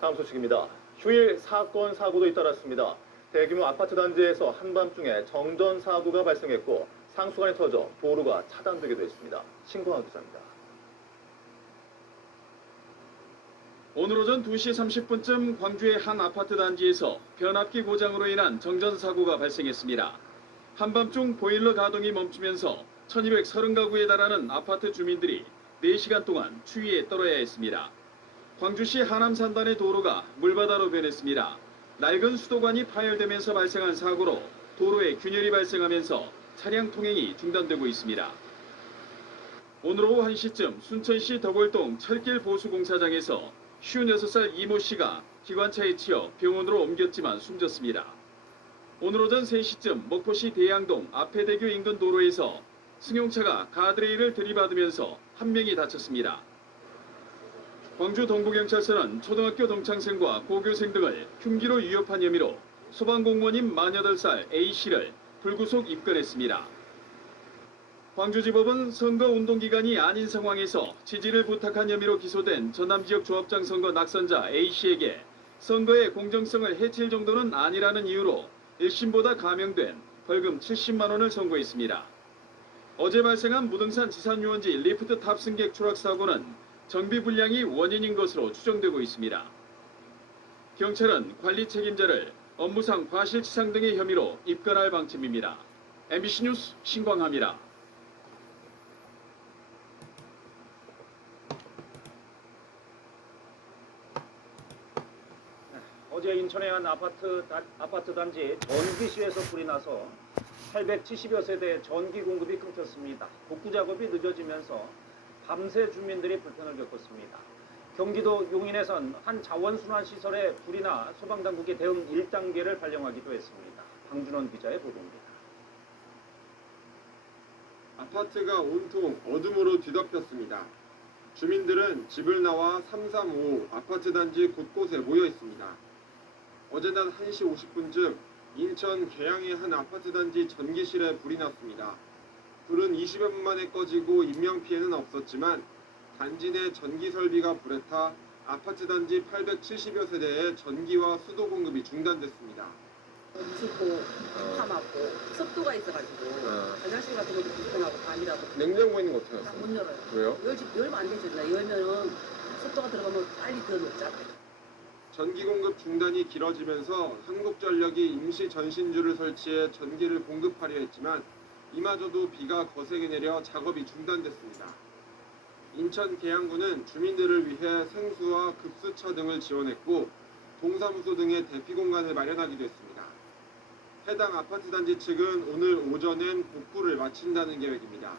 다음 소식입니다. 휴일 사건 사고도 잇따랐습니다. 대규모 아파트 단지에서 한밤중에 정전 사고가 발생했고 상수관이 터져 도로가 차단되기도 했습니다. 신광환 기자입니다. 오늘 오전 2시 30분쯤 광주의 한 아파트 단지에서 변압기 고장으로 인한 정전 사고가 발생했습니다. 한밤중 보일러 가동이 멈추면서 1230가구에 달하는 아파트 주민들이 4시간 동안 추위에 떨어야 했습니다. 광주시 하남산단의 도로가 물바다로 변했습니다. 낡은 수도관이 파열되면서 발생한 사고로 도로에 균열이 발생하면서 차량 통행이 중단되고 있습니다. 오늘 오후 1시쯤 순천시 덕월동 철길 보수공사장에서 56살 이모 씨가 기관차에 치여 병원으로 옮겼지만 숨졌습니다. 오늘 오전 3시쯤 목포시 대양동 아패대교 인근 도로에서 승용차가 가드레일을 들이받으면서 한 명이 다쳤습니다. 광주 동부경찰서는 초등학교 동창생과 고교생 등을 흉기로 위협한 혐의로 소방공무원인 48살 A씨를 불구속 입건했습니다. 광주지법은 선거운동 기간이 아닌 상황에서 지지를 부탁한 혐의로 기소된 전남지역 조합장 선거 낙선자 A씨에게 선거의 공정성을 해칠 정도는 아니라는 이유로 1심보다 감형된 벌금 70만 원을 선고했습니다. 어제 발생한 무등산 지산유원지 리프트 탑승객 추락 사고는 정비 불량이 원인인 것으로 추정되고 있습니다. 경찰은 관리 책임자를 업무상 과실치상 등의 혐의로 입건할 방침입니다. MBC 뉴스 신광하입니다. 어제 인천의 한 아파트 단지 전기실에서 불이 나서 870여 세대의 전기 공급이 끊겼습니다. 복구 작업이 늦어지면서 밤새 주민들이 불편을 겪었습니다. 경기도 용인에선 한 자원순환시설에 불이 나 소방당국이 대응 1단계를 발령하기도 했습니다. 방준원 기자의 보도입니다. 아파트가 온통 어둠으로 뒤덮였습니다. 주민들은 집을 나와 335 아파트 단지 곳곳에 모여 있습니다. 어제 낮 1시 50분쯤 인천 계양의 한 아파트 단지 전기실에 불이 났습니다. 불은 20여 분 만에 꺼지고 인명피해는 없었지만 단지 내 전기 설비가 불에 타 아파트 단지 870여 세대의 전기와 수도 공급이 중단됐습니다. 춥고 깜깜하고 습도가 있어가지고 화장실 같은 것도 불편하고 밤이라도 냉장고에 있는 거 어떻게 딱 났어요? 못 열어요. 왜요? 열면 안 되죠. 열면은 습도가 들어가면 빨리 더 녹잖아요. 전기 공급 중단이 길어지면서 한국전력이 임시 전신주를 설치해 전기를 공급하려 했지만 이마저도 비가 거세게 내려 작업이 중단됐습니다. 인천 계양구는 주민들을 위해 생수와 급수차 등을 지원했고 동사무소 등의 대피 공간을 마련하기도 했습니다. 해당 아파트 단지 측은 오늘 오전엔 복구를 마친다는 계획입니다.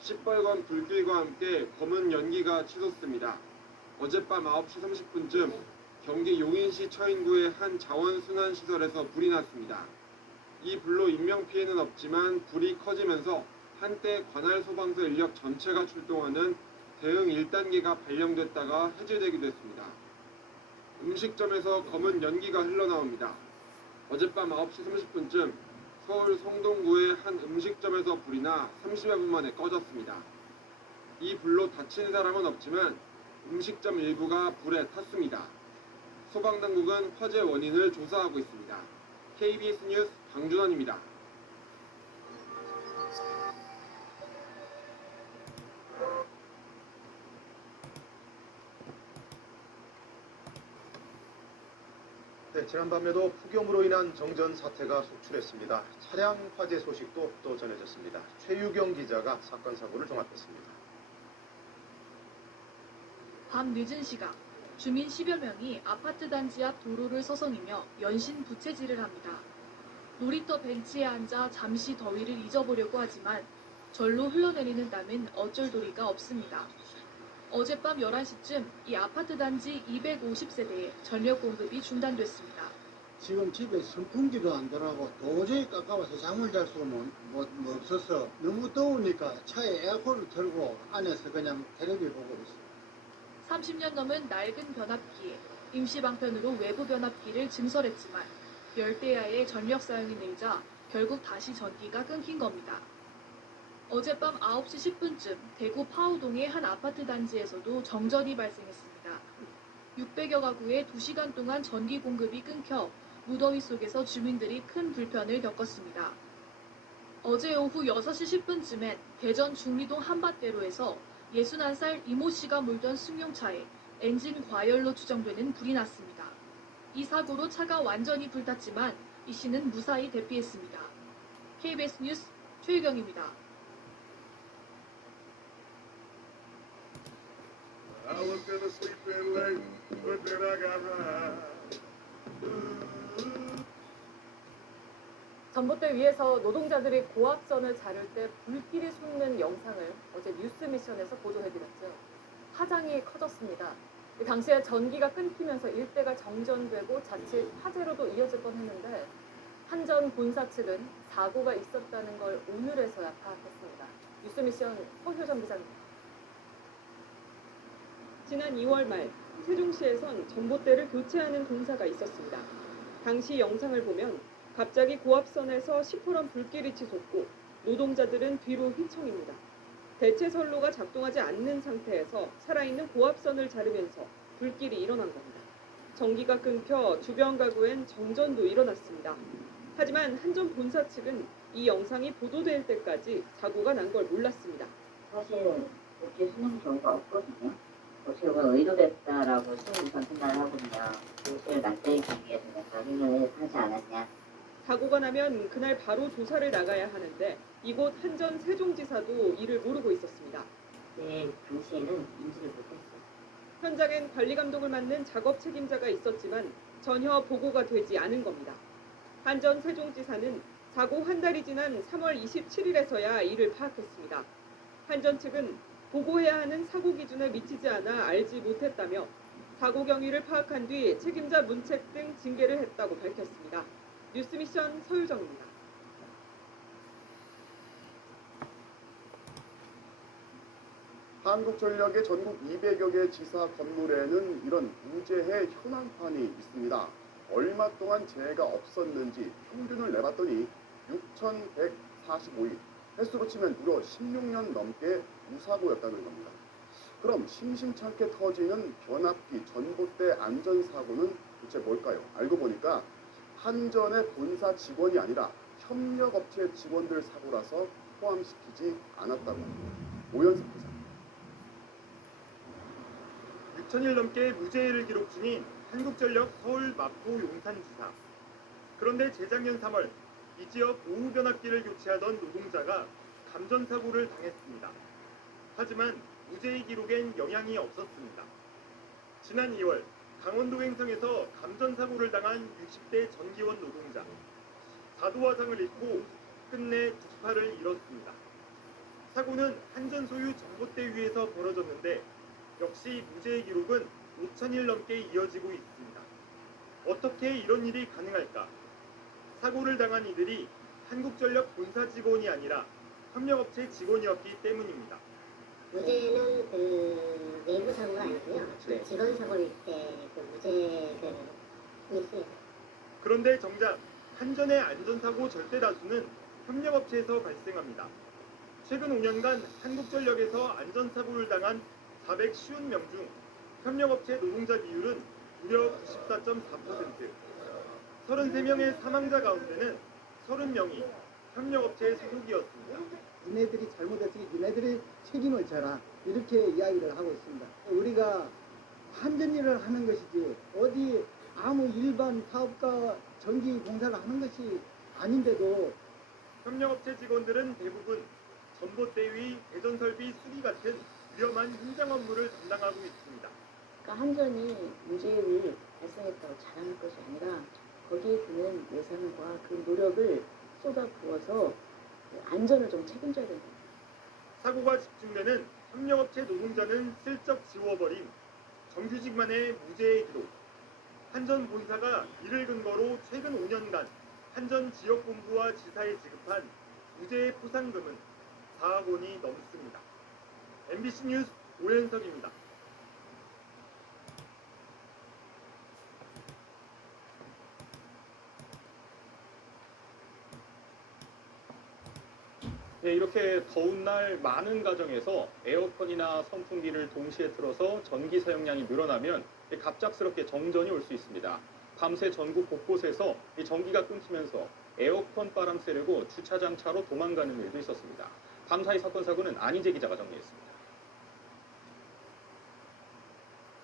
시뻘건 불길과 함께 검은 연기가 치솟습니다. 어젯밤 9시 30분쯤 경기 용인시 처인구의 한 자원순환시설에서 불이 났습니다. 이 불로 인명피해는 없지만 불이 커지면서 한때 관할 소방서 인력 전체가 출동하는 대응 1단계가 발령됐다가 해제되기도 했습니다. 음식점에서 검은 연기가 흘러나옵니다. 어젯밤 9시 30분쯤 서울 성동구의 한 음식점에서 불이 나 30여 분 만에 꺼졌습니다. 이 불로 다친 사람은 없지만 음식점 일부가 불에 탔습니다. 소방당국은 화재 원인을 조사하고 있습니다. KBS 뉴스 방준원입니다. 네, 지난밤에도 폭염으로 인한 정전 사태가 속출했습니다. 차량 화재 소식도 또 전해졌습니다. 최유경 기자가 사건 사고를 종합했습니다. 밤 늦은 시각 주민 10여 명이 아파트 단지 앞 도로를 서성이며 연신 부채질을 합니다. 놀이터 벤치에 앉아 잠시 더위를 잊어보려고 하지만 절로 흘러내리는 땀은 어쩔 도리가 없습니다. 어젯밤 11시쯤 이 아파트 단지 250세대에 전력 공급이 중단됐습니다. 지금 집에 선풍기도 안 들어가고 도저히 깜깜해서 잠을 잘 수가 없어서 너무 더우니까 차에 에어컨을 틀고 안에서 그냥 텔레비 보고 있어요. 30년 넘은 낡은 변압기에 임시 방편으로 외부 변압기를 증설했지만 열대야의 전력 사용이 늘자 결국 다시 전기가 끊긴 겁니다. 어젯밤 9시 10분쯤 대구 파우동의 한 아파트 단지에서도 정전이 발생했습니다. 600여 가구에 2시간 동안 전기 공급이 끊겨 무더위 속에서 주민들이 큰 불편을 겪었습니다. 어제 오후 6시 10분쯤엔 대전 중리동 한밭대로에서 61살 이모 씨가 몰던 승용차에 엔진 과열로 추정되는 불이 났습니다. 이 사고로 차가 완전히 불탔지만 이 씨는 무사히 대피했습니다. KBS 뉴스 최유경입니다. I was gonna sleep in late, but then I got high. 전봇대 위에서 노동자들이 고압선을 자를 때 불길이 솟는 영상을 어제 뉴스미션에서 보도해드렸죠. 파장이 커졌습니다. 당시에 전기가 끊기면서 일대가 정전되고 자칫 화재로도 이어질 뻔했는데 한전 본사 측은 사고가 있었다는 걸 오늘에서야 파악했습니다. 뉴스미션 허효정 기자입니다. 지난 2월 말 세종시에선 전봇대를 교체하는 공사가 있었습니다. 당시 영상을 보면 갑자기 고압선에서 시퍼런 불길이 치솟고 노동자들은 뒤로 휘청입니다. 대체 선로가 작동하지 않는 상태에서 살아있는 고압선을 자르면서 불길이 일어난 겁니다. 전기가 끊겨 주변 가구엔 정전도 일어났습니다. 하지만 한전 본사 측은 이 영상이 보도될 때까지 사고가 난 걸 몰랐습니다. 사실 그렇게 쓰는 경우가 없거든요. 결국은 의도됐다라고 우선 생각을 하거든요. 그것을 납득하기 위해서 확인을 하지 않았냐. 사고가 나면 그날 바로 조사를 나가야 하는데 이곳 한전 세종지사도 이를 모르고 있었습니다. 네, 당시에는 인지를 못했어요. 현장엔 관리 감독을 맡는 작업 책임자가 있었지만 전혀 보고가 되지 않은 겁니다. 한전 세종지사는 사고 한 달이 지난 3월 27일에서야 이를 파악했습니다. 한전 측은 보고해야 하는 사고 기준에 미치지 않아 알지 못했다며 사고 경위를 파악한 뒤 책임자 문책 등 징계를 했다고 밝혔습니다. 뉴스미션 서유정입니다. 한국전력의 전국 200여 개 지사 건물에는 이런 무죄해 현황판이 있습니다. 얼마 동안 재해가 없었는지 평균을 내봤더니 6,145일, 횟수로 치면 무려 16년 넘게 무사고였다는 겁니다. 그럼 심심찮게 터지는 변압기 전봇대 안전사고는 도대체 뭘까요? 알고 보니까 한전의 본사 직원이 아니라 협력업체 직원들 사고라서 포함시키지 않았다고 합니다. 오연석 기자. 6,000일 넘게 무죄를 기록 중인 한국전력 서울 마포 용산지사. 그런데 재작년 3월 이 지역 오후변압기를 교체하던 노동자가 감전사고를 당했습니다. 하지만 무죄의 기록엔 영향이 없었습니다. 지난 2월 강원도 횡성에서 감전사고를 당한 60대 전기원 노동자. 4도 화상을 입고 끝내 두 팔을 잃었습니다. 사고는 한전 소유 전봇대 위에서 벌어졌는데 역시 무죄의 기록은 5,000일 넘게 이어지고 있습니다. 어떻게 이런 일이 가능할까? 사고를 당한 이들이 한국전력 본사 직원이 아니라 협력업체 직원이었기 때문입니다. 무죄는 그 내부 사고가 아니고요. 네. 직원 사고일 때 그 무죄를 있습니다. 그런데 정작 한전의 안전사고 절대 다수는 협력업체에서 발생합니다. 최근 5년간 한국전력에서 안전사고를 당한 450명 중 협력업체 노동자 비율은 무려 94.4%. 33명의 사망자 가운데는 30명이 협력업체 소속이었습니다. 니네들이 잘못했으니 니네들이 책임을 져라. 이렇게 이야기를 하고 있습니다. 우리가 한전 일을 하는 것이지 어디 아무 일반 사업가 전기 공사를 하는 것이 아닌데도 협력업체 직원들은 대부분 전봇대 위 대전설비 수리 같은 위험한 현장 업무를 담당하고 있습니다. 그러니까 한전이 무죄를 발생했다고 자랑할 것이 아니라 거기에 드는 예산과 그 노력을 쏟아부어서 안전을 좀 책임져야 된다. 사고가 집중되는 협력업체 노동자는 슬쩍 지워버린 정규직만의 무죄의 기록. 한전 본사가 이를 근거로 최근 5년간 한전 지역본부와 지사에 지급한 무죄의 포상금은 4억 원이 넘습니다. MBC 뉴스 오현석입니다. 네, 이렇게 더운 날 많은 가정에서 에어컨이나 선풍기를 동시에 틀어서 전기 사용량이 늘어나면 갑작스럽게 정전이 올 수 있습니다. 밤새 전국 곳곳에서 이 전기가 끊기면서 에어컨 바람 쐬려고 주차장 차로 도망가는 일도 있었습니다. 밤사이 사건 사고는 안희재 기자가 정리했습니다.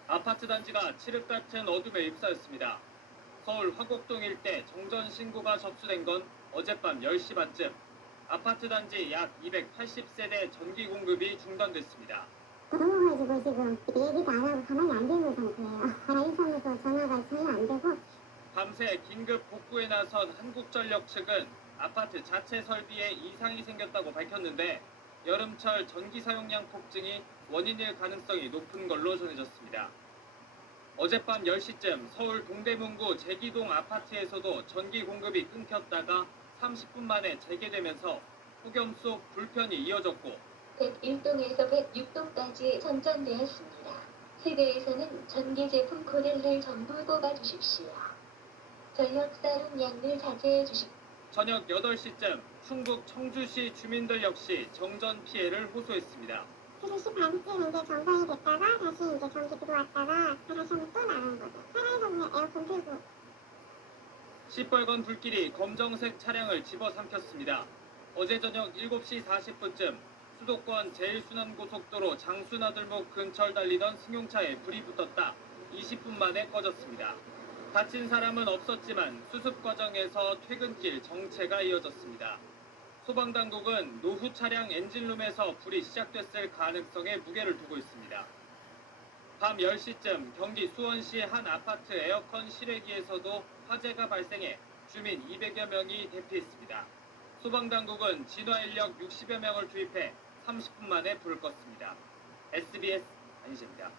아파트 단지가 칠흑 같은 어둠에 휩싸였습니다. 서울 화곡동 일대 정전 신고가 접수된 건 어젯밤 10시 반쯤. 아파트 단지 약 280세대 전기 공급이 중단됐습니다. 넘어가지고 지금 얘기도 안 하고 가만히 앉아 있는 상태예요. 113에서 전화가 전혀 안 되고. 밤새 긴급 복구에 나선 한국전력 측은 아파트 자체 설비에 이상이 생겼다고 밝혔는데 여름철 전기 사용량 폭증이 원인일 가능성이 높은 걸로 전해졌습니다. 어젯밤 10시쯤 서울 동대문구 제기동 아파트에서도 전기 공급이 끊겼다가 30분 만에 재개되면서 폭염 속 불편이 이어졌고 101동에서 106동까지 전전되었습니다. 세대에서는 전기 제품 코드를 전부 뽑아주십시오. 전력 사용량을 자제해 주십시오. 저녁 8시쯤 충북 청주시 주민들 역시 정전 피해를 호소했습니다. 3시 반쯤 이제 정상이 됐다가 다시 이제 전기 들어왔다가 다시 또 나간 거죠. 차라리 그냥 에어컨 틀고. 시뻘건 불길이 검정색 차량을 집어삼켰습니다. 어제 저녁 7시 40분쯤 수도권 제1순환고속도로 장수나들목 근처를 달리던 승용차에 불이 붙었다 20분 만에 꺼졌습니다. 다친 사람은 없었지만 수습 과정에서 퇴근길 정체가 이어졌습니다. 소방당국은 노후 차량 엔진룸에서 불이 시작됐을 가능성에 무게를 두고 있습니다. 밤 10시쯤 경기 수원시 한 아파트 에어컨 실외기에서도 화재가 발생해 주민 200여 명이 대피했습니다. 소방당국은 진화인력 60여 명을 투입해 30분 만에 불을 껐습니다. SBS 안희재입니다.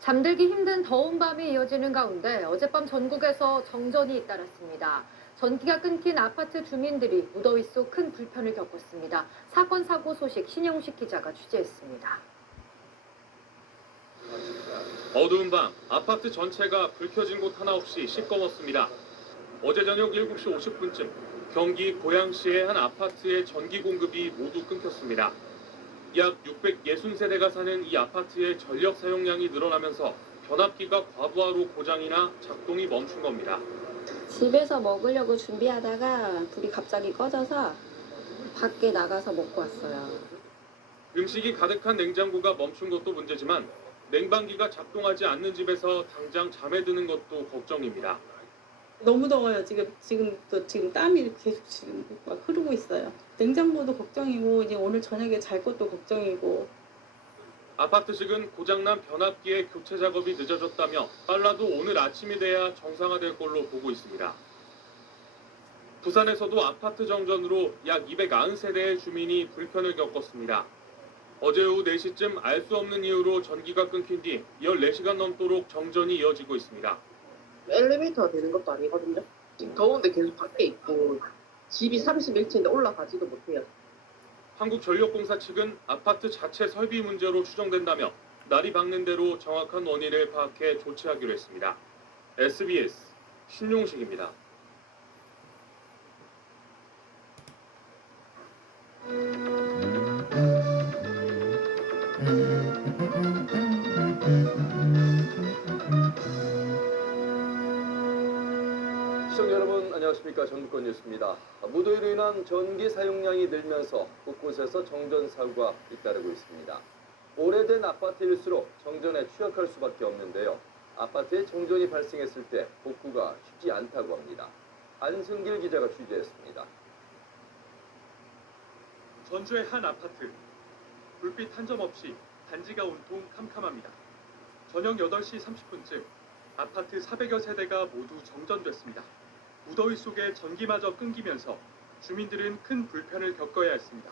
잠들기 힘든 더운 밤이 이어지는 가운데 어젯밤 전국에서 정전이 잇따랐습니다. 전기가 끊긴 아파트 주민들이 무더위 속 큰 불편을 겪었습니다. 사건 사고 소식 신영식 기자가 취재했습니다. 어두운 밤 아파트 전체가 불 켜진 곳 하나 없이 시꺼멓습니다. 어제 저녁 7시 50분쯤 경기 고양시의 한 아파트의 전기 공급이 모두 끊겼습니다. 약 660세대가 사는 이 아파트의 전력 사용량이 늘어나면서 변압기가 과부하로 고장이나 작동이 멈춘 겁니다. 집에서 먹으려고 준비하다가 불이 갑자기 꺼져서 밖에 나가서 먹고 왔어요. 음식이 가득한 냉장고가 멈춘 것도 문제지만 냉방기가 작동하지 않는 집에서 당장 잠에 드는 것도 걱정입니다. 너무 더워요. 지금 땀이 계속 지금 막 흐르고 있어요. 냉장고도 걱정이고 이제 오늘 저녁에 잘 것도 걱정이고. 아파트 측은 고장난 변압기의 교체 작업이 늦어졌다며 빨라도 오늘 아침이 돼야 정상화될 걸로 보고 있습니다. 부산에서도 아파트 정전으로 약 290세대의 주민이 불편을 겪었습니다. 어제 오후 4시쯤 알 수 없는 이유로 전기가 끊긴 뒤 14시간 넘도록 정전이 이어지고 있습니다. 엘리베이터가 되는 것도 아니거든요. 지금 더운데 계속 밖에 있고 집이 31층인데 올라가지도 못해요. 한국전력공사 측은 아파트 자체 설비 문제로 추정된다며 날이 밝는 대로 정확한 원인을 파악해 조치하기로 했습니다. SBS 신용식입니다. 시청자 여러분 안녕하십니까. 전북권 뉴스입니다. 무더위로 인한 전기 사용량이 늘면서 곳곳에서 정전 사고가 잇따르고 있습니다. 오래된 아파트일수록 정전에 취약할 수밖에 없는데요. 아파트에 정전이 발생했을 때 복구가 쉽지 않다고 합니다. 안승길 기자가 취재했습니다. 전주의 한 아파트. 불빛 한 점 없이 단지가 온통 캄캄합니다. 저녁 8시 30분쯤 아파트 400여 세대가 모두 정전됐습니다. 무더위 속에 전기마저 끊기면서 주민들은 큰 불편을 겪어야 했습니다.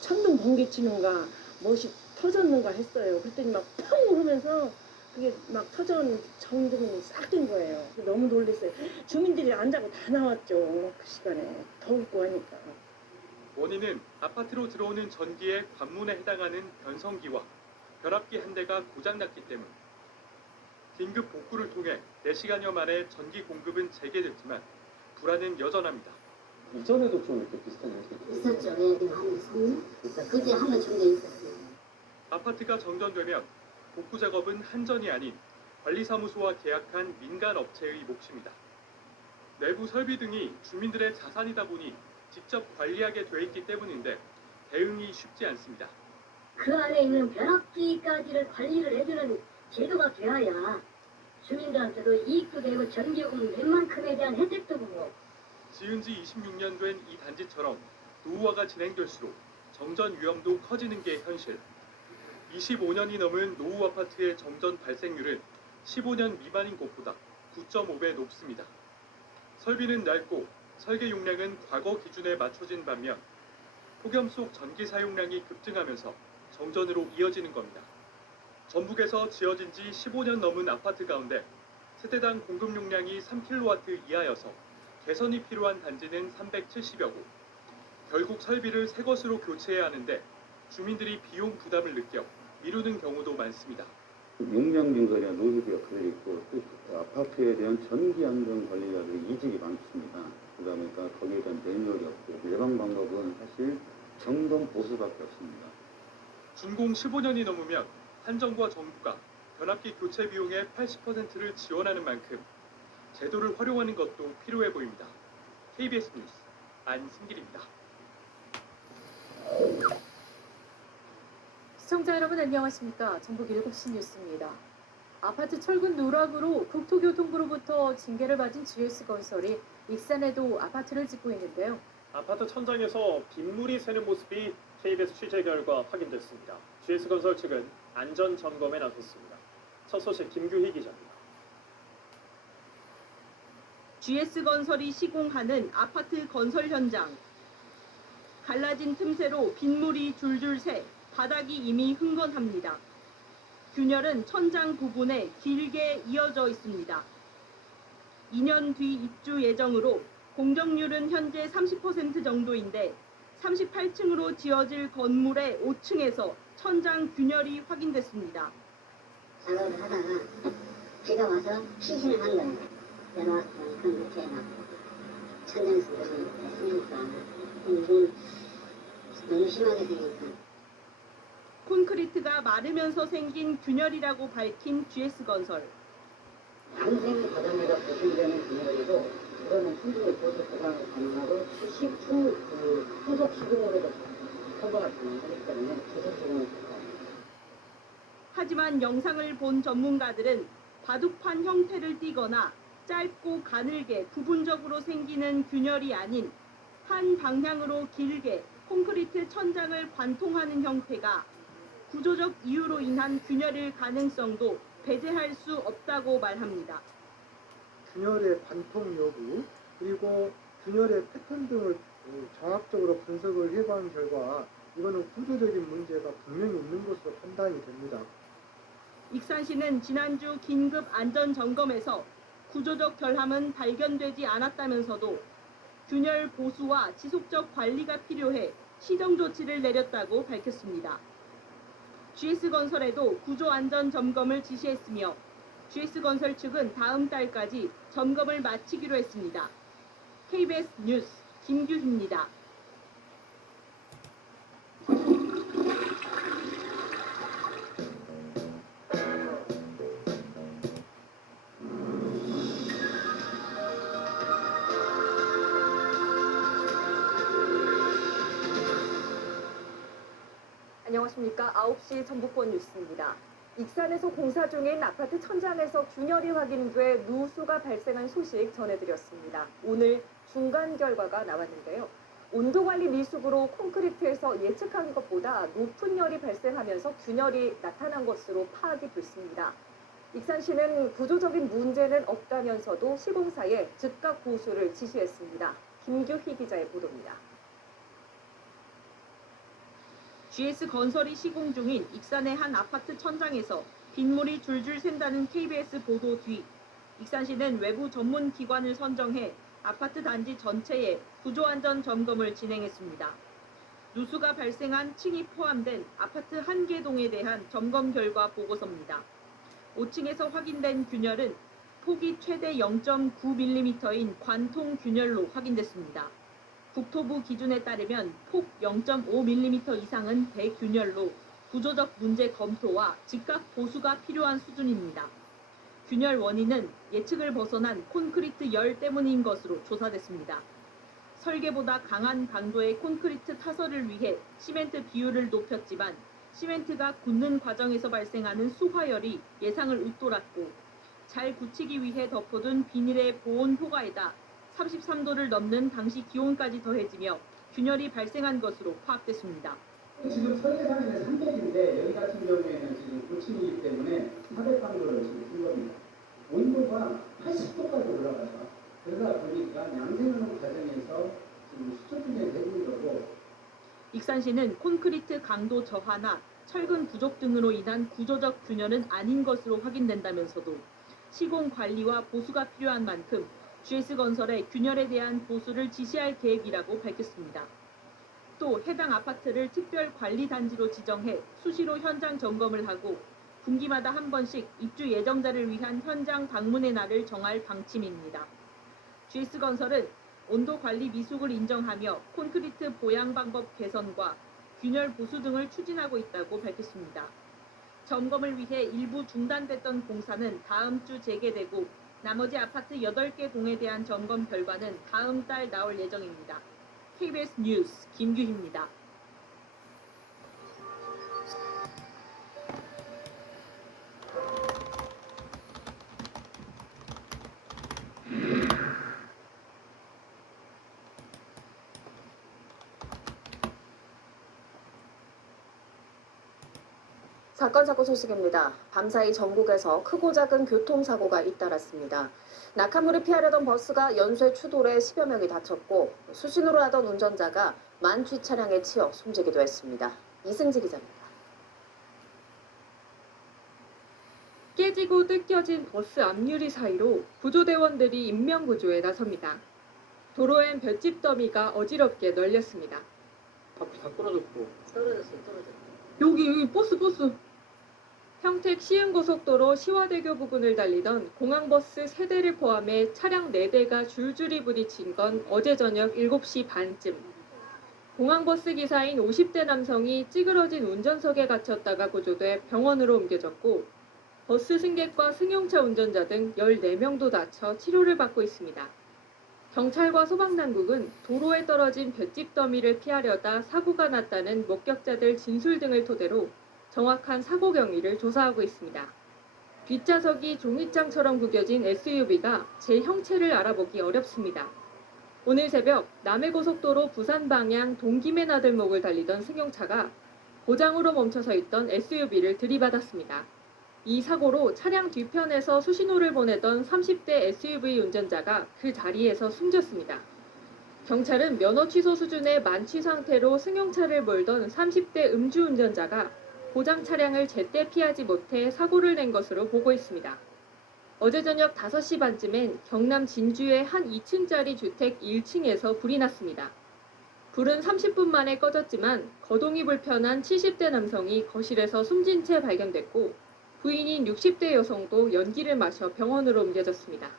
천둥 번개 치는가 무엇이 터졌는가 했어요. 그랬더니 막 펑 하면서 그게 막 터져는 정전이 싹 된 거예요. 너무 놀랐어요. 주민들이 안 자고 다 나왔죠. 그 시간에 더웠고 하니까. 원인은 아파트로 들어오는 전기의 관문에 해당하는 변성기와 변압기 한 대가 고장났기 때문. 긴급 복구를 통해 4시간여 만에 전기 공급은 재개됐지만 불안은 여전합니다. 이전에도 좀 이렇게 비슷한 일들이 있었죠. 예, 지금 한 3년? 그때 한 번 정도 있었어요. 아파트가 정전되면 복구 작업은 한전이 아닌 관리사무소와 계약한 민간 업체의 몫입니다. 내부 설비 등이 주민들의 자산이다 보니 직접 관리하게 돼 있기 때문인데 대응이 쉽지 않습니다. 그 안에 있는 변압기까지를 관리를 해주는 제도가 되어야 주민들한테도 이익도 되고 전기요금 웬만큼에 대한 혜택도 보고. 지은 지 26년 된 이 단지처럼 노후화가 진행될수록 정전 위험도 커지는 게 현실. 25년이 넘은 노후 아파트의 정전 발생률은 15년 미만인 곳보다 9.5배 높습니다. 설비는 낡고 설계 용량은 과거 기준에 맞춰진 반면 폭염 속 전기 사용량이 급증하면서 정전으로 이어지는 겁니다. 전북에서 지어진 지 15년 넘은 아파트 가운데 세대당 공급 용량이 3kW 이하여서 개선이 필요한 단지는 370여 곳. 결국 설비를 새 것으로 교체해야 하는데 주민들이 비용 부담을 느껴 미루는 경우도 많습니다. 용량 증설이나 노후비가 그대로 있고 또 아파트에 대한 전기 안전 관리가 이직이 많습니다. 그러다 보니까 거기에 대한 매뉴얼이 없고 예방 방법은 사실 점검 보수밖에 없습니다. 준공 15년이 넘으면 한전과 정부가 변압기 교체 비용의 80%를 지원하는 만큼 제도를 활용하는 것도 필요해 보입니다. KBS 뉴스 안승길입니다. 시청자 여러분 안녕하십니까? 전북 7시 뉴스입니다. 아파트 철근 누락으로 국토교통부로부터 징계를 받은 GS건설이 익산에도 아파트를 짓고 있는데요. 아파트 천장에서 빗물이 새는 모습이 KBS 취재 결과 확인됐습니다. GS건설 측은 안전 점검에 나섰습니다. 첫 소식 김규희 기자입니다. GS건설이 시공하는 아파트 건설 현장. 갈라진 틈새로 빗물이 줄줄 새 바닥이 이미 흥건합니다. 균열은 천장 부분에 길게 이어져 있습니다. 2년 뒤 입주 예정으로 공정률은 현재 30% 정도인데 38층으로 지어질 건물의 5층에서 천장 균열이 확인됐습니다. 작업을 하다가 비가 와서 피신을 한 거예요. 내려와서 그 밑에 막 천장에서 쓰니까 이게 너무 심하게 되니까. 콘크리트가 마르면서 생긴 균열이라고 밝힌 GS건설. 방생 과정에서 보충되는 균열에도 이거는 충분히 보수 보강 가능하고 후속 시공으로도 커버가 가능하기 때문에 계속 시공을 하지만 영상을 본 전문가들은 바둑판 형태를 띠거나 짧고 가늘게 부분적으로 생기는 균열이 아닌 한 방향으로 길게 콘크리트 천장을 관통하는 형태가 구조적 이유로 인한 균열일 가능성도 배제할 수 없다고 말합니다. 균열의 관통 여부 그리고 균열의 패턴 등을 정확적으로 분석을 해본 결과 이거는 구조적인 문제가 분명히 있는 것으로 판단이 됩니다. 익산시는 지난주 긴급 안전 점검에서 구조적 결함은 발견되지 않았다면서도 균열 보수와 지속적 관리가 필요해 시정 조치를 내렸다고 밝혔습니다. GS건설에도 구조안전 점검을 지시했으며 GS건설 측은 다음 달까지 점검을 마치기로 했습니다. KBS 뉴스 김규희입니다. 안녕하십니까. 9시 전북권 뉴스입니다. 익산에서 공사 중인 아파트 천장에서 균열이 확인돼 누수가 발생한 소식 전해드렸습니다. 오늘 중간 결과가 나왔는데요. 온도관리 미숙으로 콘크리트에서 예측한 것보다 높은 열이 발생하면서 균열이 나타난 것으로 파악이 됐습니다. 익산시는 구조적인 문제는 없다면서도 시공사에 즉각 보수를 지시했습니다. 김규희 기자의 보도입니다. GS건설이 시공 중인 익산의 한 아파트 천장에서 빗물이 줄줄 샌다는 KBS 보도 뒤 익산시는 외부 전문 기관을 선정해 아파트 단지 전체에 구조안전 점검을 진행했습니다. 누수가 발생한 층이 포함된 아파트 한 개 동에 대한 점검 결과 보고서입니다. 5층에서 확인된 균열은 폭이 최대 0.9mm인 관통 균열로 확인됐습니다. 국토부 기준에 따르면 폭 0.5mm 이상은 대균열로 구조적 문제 검토와 즉각 보수가 필요한 수준입니다. 균열 원인은 예측을 벗어난 콘크리트 열 때문인 것으로 조사됐습니다. 설계보다 강한 강도의 콘크리트 타설을 위해 시멘트 비율을 높였지만 시멘트가 굳는 과정에서 발생하는 수화열이 예상을 웃돌았고 잘 굳히기 위해 덮어둔 비닐의 보온 효과에다 33도를 넘는 당시 기온까지 더해지며 균열이 발생한 것으로 파악됐습니다. 지금 설계상에는 300인데 여기 같은 경우에는 지금 9층이기 때문에 400방도를 지금 쓴 겁니다. 온도가 80도까지 올라가서 그러다 보니까 양생하는 과정에서 지금 수초분해 되는 거고. 익산시는 콘크리트 강도 저하나 철근 부족 등으로 인한 구조적 균열은 아닌 것으로 확인된다면서도 시공 관리와 보수가 필요한 만큼 GS건설에 균열에 대한 보수를 지시할 계획이라고 밝혔습니다. 또 해당 아파트를 특별관리단지로 지정해 수시로 현장 점검을 하고 분기마다 한 번씩 입주 예정자를 위한 현장 방문의 날을 정할 방침입니다. GS건설은 온도관리 미숙을 인정하며 콘크리트 보양 방법 개선과 균열 보수 등을 추진하고 있다고 밝혔습니다. 점검을 위해 일부 중단됐던 공사는 다음 주 재개되고 나머지 아파트 8개 동에 대한 점검 결과는 다음 달 나올 예정입니다. KBS 뉴스 김규희입니다. 사건 사고 소식입니다. 밤사이 전국에서 크고 작은 교통사고가 잇따랐습니다. 낙하물을 피하려던 버스가 연쇄 추돌해 10여 명이 다쳤고 수신호를 하던 운전자가 만취 차량에 치여 숨지기도 했습니다. 이승지 기자입니다. 깨지고 뜯겨진 버스 앞유리 사이로 구조대원들이 인명구조에 나섭니다. 도로엔 볏짚 더미가 어지럽게 널렸습니다. 바퀴 다 떨어졌고. 떨어졌어요. 여기 버스. 평택 시흥고속도로 시화대교 부근을 달리던 공항버스 3대를 포함해 차량 4대가 줄줄이 부딪힌 건 어제 저녁 7시 반쯤. 공항버스 기사인 50대 남성이 찌그러진 운전석에 갇혔다가 구조돼 병원으로 옮겨졌고 버스 승객과 승용차 운전자 등 14명도 다쳐 치료를 받고 있습니다. 경찰과 소방당국은 도로에 떨어진 볏짚 더미를 피하려다 사고가 났다는 목격자들 진술 등을 토대로 정확한 사고 경위를 조사하고 있습니다. 뒷좌석이 종이장처럼 구겨진 SUV가 제 형체를 알아보기 어렵습니다. 오늘 새벽 남해고속도로 부산 방향 동김해 나들목을 달리던 승용차가 고장으로 멈춰서 있던 SUV를 들이받았습니다. 이 사고로 차량 뒤편에서 수신호를 보내던 30대 SUV 운전자가 그 자리에서 숨졌습니다. 경찰은 면허 취소 수준의 만취 상태로 승용차를 몰던 30대 음주운전자가 고장 차량을 제때 피하지 못해 사고를 낸 것으로 보고 있습니다. 어제 저녁 5시 반쯤엔 경남 진주의 한 2층짜리 주택 1층에서 불이 났습니다. 불은 30분 만에 꺼졌지만 거동이 불편한 70대 남성이 거실에서 숨진 채 발견됐고 부인인 60대 여성도 연기를 마셔 병원으로 옮겨졌습니다.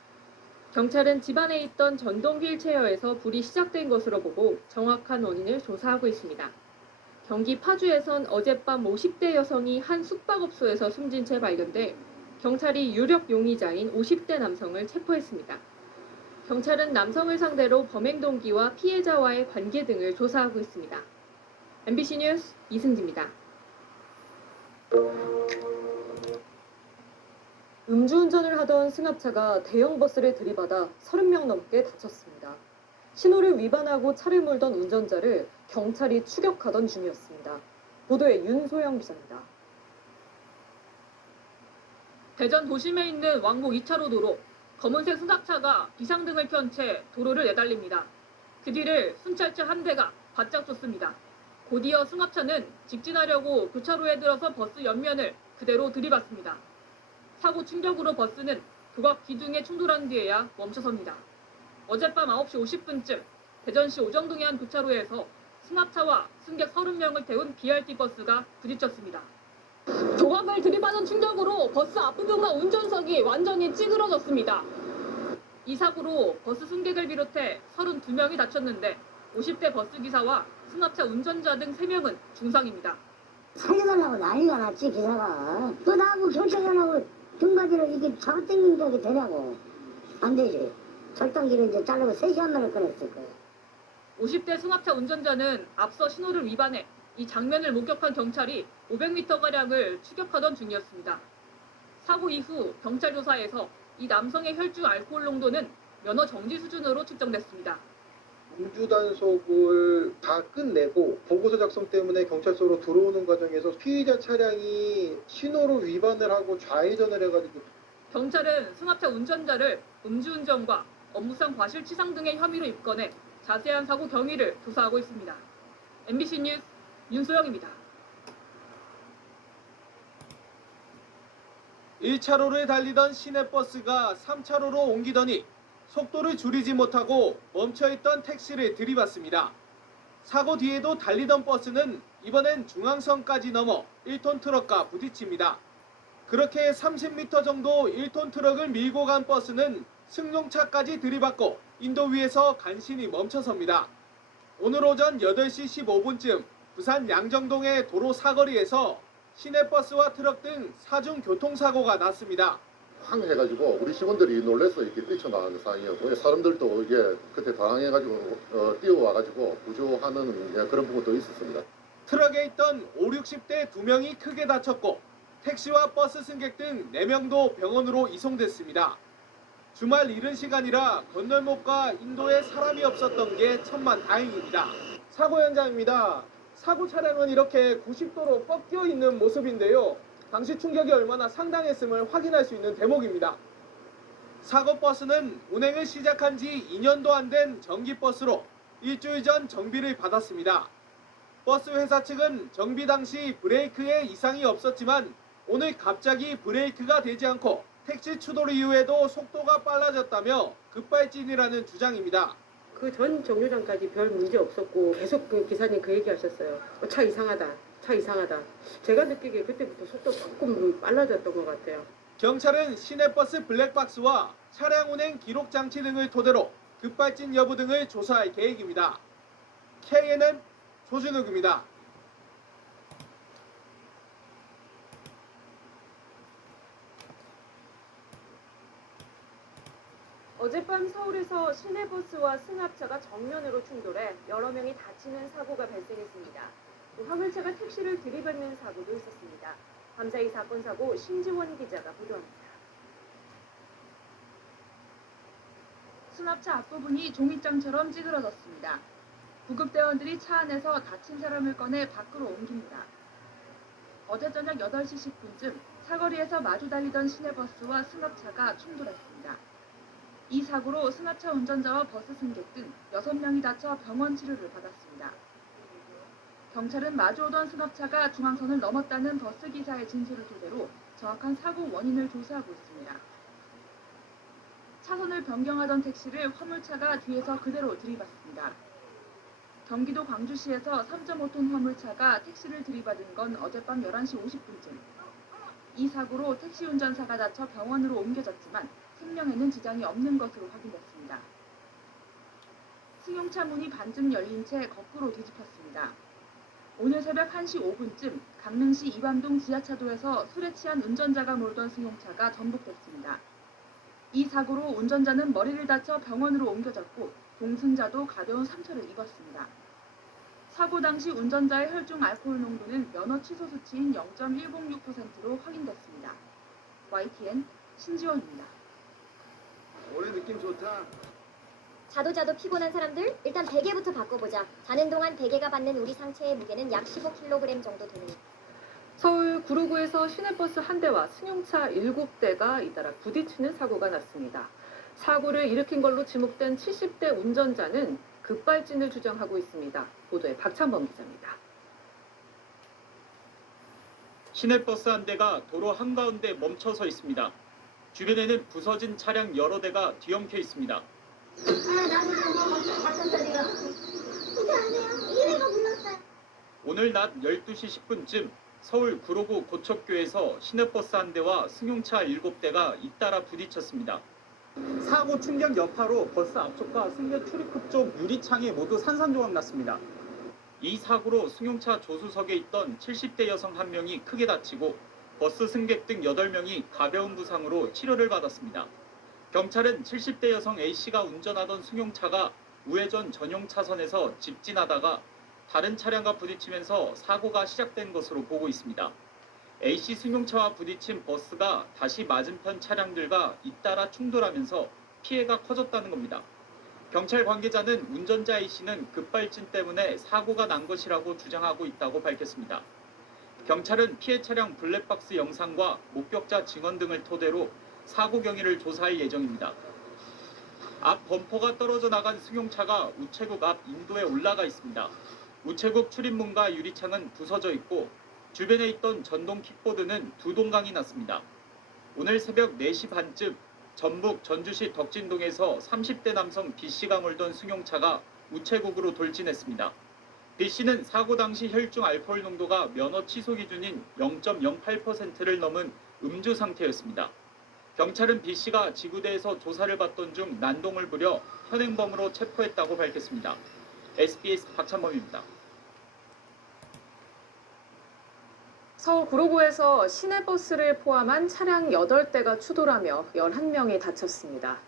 경찰은 집안에 있던 전동 휠체어에서 불이 시작된 것으로 보고 정확한 원인을 조사하고 있습니다. 경기 파주에선 어젯밤 50대 여성이 한 숙박업소에서 숨진 채 발견돼 경찰이 유력 용의자인 50대 남성을 체포했습니다. 경찰은 남성을 상대로 범행 동기와 피해자와의 관계 등을 조사하고 있습니다. MBC 뉴스 이승지입니다. 음주운전을 하던 승합차가 대형 버스를 들이받아 30명 넘게 다쳤습니다. 신호를 위반하고 차를 몰던 운전자를 경찰이 추격하던 중이었습니다. 보도에 윤소영 기자입니다. 대전 도심에 있는 왕복 2차로 도로, 검은색 승합차가 비상등을 켠 채 도로를 내달립니다. 그 뒤를 순찰차 한 대가 바짝 쫓습니다. 곧이어 승합차는 직진하려고 교차로에 들어서 버스 옆면을 그대로 들이받습니다. 사고 충격으로 버스는 도각 기둥에 충돌한 뒤에야 멈춰섭니다. 어젯밤 9시 50분쯤 대전시 오정동의 한 교차로에서 승합차와 승객 30명을 태운 BRT 버스가 부딪혔습니다. 도각을 들이받은 충격으로 버스 앞부분과 운전석이 완전히 찌그러졌습니다. 이 사고로 버스 승객을 비롯해 32명이 다쳤는데 50대 버스기사와 승합차 운전자 등 3명은 중상입니다. 살려달라고 난리가 났지 기사가. 너 나하고 경찰관하고 등받이를 이렇게 잡아당긴 적이 되냐고. 안 되지. 절단기를 이제 자르고 3시간만에 끊었을 거예요. 50대 승합차 운전자는 앞서 신호를 위반해 이 장면을 목격한 경찰이 500m가량을 추격하던 중이었습니다. 사고 이후 경찰 조사에서 이 남성의 혈중 알코올 농도는 면허 정지 수준으로 측정됐습니다. 음주 단속을 다 끝내고 보고서 작성 때문에 경찰서로 들어오는 과정에서 피의자 차량이 신호를 위반을 하고 좌회전을 해가지고 경찰은 승합차 운전자를 음주운전과 업무상 과실치상 등의 혐의로 입건해 자세한 사고 경위를 조사하고 있습니다. MBC 뉴스 윤소영입니다. 1차로를 달리던 시내버스가 3차로로 옮기더니 속도를 줄이지 못하고 멈춰있던 택시를 들이받습니다. 사고 뒤에도 달리던 버스는 이번엔 중앙선까지 넘어 1톤 트럭과 부딪힙니다. 그렇게 30m 정도 1톤 트럭을 밀고 간 버스는 승용차까지 들이받고 인도 위에서 간신히 멈춰섭니다. 오늘 오전 8시 15분쯤 부산 양정동의 도로 사거리에서 시내버스와 트럭 등 4중 교통사고가 났습니다. 황 해가지고 우리 직원들이 놀래서 이렇게 뛰쳐나가는 상황이었고 사람들도 이게 그때 당황해가지고 뛰어와가지고 구조하는 그런 부분도 있었습니다. 트럭에 있던 5, 60대 2명이 크게 다쳤고 택시와 버스 승객 등 4명도 병원으로 이송됐습니다. 주말 이른 시간이라 건널목과 인도에 사람이 없었던 게 천만다행입니다. 사고 현장입니다. 사고 차량은 이렇게 90도로 꺾여 있는 모습인데요. 당시 충격이 얼마나 상당했음을 확인할 수 있는 대목입니다. 사고 버스는 운행을 시작한 지 2년도 안 된 전기버스로 일주일 전 정비를 받았습니다. 버스 회사 측은 정비 당시 브레이크에 이상이 없었지만 오늘 갑자기 브레이크가 되지 않고 택시 추돌 이후에도 속도가 빨라졌다며 급발진이라는 주장입니다. 그 전 정류장까지 별 문제 없었고 계속 그 기사님 그 얘기 하셨어요. 차 이상하다. 차 이상하다. 제가 느끼기에 그때부터 속도 조금 빨라졌던 것 같아요. 경찰은 시내버스 블랙박스와 차량 운행 기록 장치 등을 토대로 급발진 여부 등을 조사할 계획입니다. KNN 조준욱입니다. 어젯밤 서울에서 시내버스와 승합차가 정면으로 충돌해 여러 명이 다치는 사고가 발생했습니다. 화물차가 택시를 들이받는 사고도 있었습니다. 밤사이 사건 사고 신지원 기자가 보도합니다. 승합차 앞부분이 종잇장처럼 찌그러졌습니다. 구급대원들이 차 안에서 다친 사람을 꺼내 밖으로 옮깁니다. 어제 저녁 8시 10분쯤 사거리에서 마주 달리던 시내버스와 승합차가 충돌했습니다. 이 사고로 승합차 운전자와 버스 승객 등 6명이 다쳐 병원 치료를 받았습니다. 경찰은 마주오던 승합차가 중앙선을 넘었다는 버스기사의 진술을 토대로 정확한 사고 원인을 조사하고 있습니다. 차선을 변경하던 택시를 화물차가 뒤에서 그대로 들이받습니다. 경기도 광주시에서 3.5톤 화물차가 택시를 들이받은 건 어젯밤 11시 50분쯤. 이 사고로 택시 운전사가 다쳐 병원으로 옮겨졌지만 생명에는 지장이 없는 것으로 확인됐습니다. 승용차 문이 반쯤 열린 채 거꾸로 뒤집혔습니다. 오늘 새벽 1시 5분쯤 강릉시 이밤동 지하차도에서 술에 취한 운전자가 몰던 승용차가 전복됐습니다. 이 사고로 운전자는 머리를 다쳐 병원으로 옮겨졌고 동승자도 가벼운 상처를 입었습니다. 사고 당시 운전자의 혈중 알코올 농도는 면허 취소 수치인 0.106%로 확인됐습니다. YTN 신지원입니다. 올해 느낌 좋다. 자도 피곤한 사람들 일단 베개부터 바꿔보자. 자는 동안 베개가 받는 우리 상체의 무게는 약 15kg 정도 되는. 서울 구로구에서 시내버스 한 대와 승용차 7대가 잇따라 부딪히는 사고가 났습니다. 사고를 일으킨 걸로 지목된 70대 운전자는 급발진을 주장하고 있습니다. 보도에 박찬범 기자입니다. 시내버스 한 대가 도로 한가운데 멈춰서 있습니다. 주변에는 부서진 차량 여러 대가 뒤엉켜 있습니다. 오늘 낮 12시 10분쯤 서울 구로구 고척교에서 시내버스 한 대와 승용차 7대가 잇따라 부딪혔습니다. 사고 충격 여파로 버스 앞쪽과 승객 출입구 쪽 유리창이 모두 산산조각 났습니다. 이 사고로 승용차 조수석에 있던 70대 여성 1명이 크게 다치고 버스 승객 등 8명이 가벼운 부상으로 치료를 받았습니다. 경찰은 70대 여성 A씨가 운전하던 승용차가 우회전 전용 차선에서 직진하다가 다른 차량과 부딪히면서 사고가 시작된 것으로 보고 있습니다. A씨 승용차와 부딪힌 버스가 다시 맞은편 차량들과 잇따라 충돌하면서 피해가 커졌다는 겁니다. 경찰 관계자는 운전자 A씨는 급발진 때문에 사고가 난 것이라고 주장하고 있다고 밝혔습니다. 경찰은 피해 차량 블랙박스 영상과 목격자 증언 등을 토대로 사고 경위를 조사할 예정입니다. 앞 범퍼가 떨어져 나간 승용차가 우체국 앞 인도에 올라가 있습니다. 우체국 출입문과 유리창은 부서져 있고 주변에 있던 전동 킥보드는 2동강이 났습니다. 오늘 새벽 4시 반쯤 전북 전주시 덕진동에서 30대 남성 B씨가 몰던 승용차가 우체국으로 돌진했습니다. B씨는 사고 당시 혈중 알코올 농도가 면허 취소 기준인 0.08%를 넘은 음주 상태였습니다. 경찰은 B씨가 지구대에서 조사를 받던 중 난동을 부려 현행범으로 체포했다고 밝혔습니다. SBS 박찬범입니다. 서울 구로구에서 시내버스를 포함한 차량 8대가 추돌하며 11명이 다쳤습니다.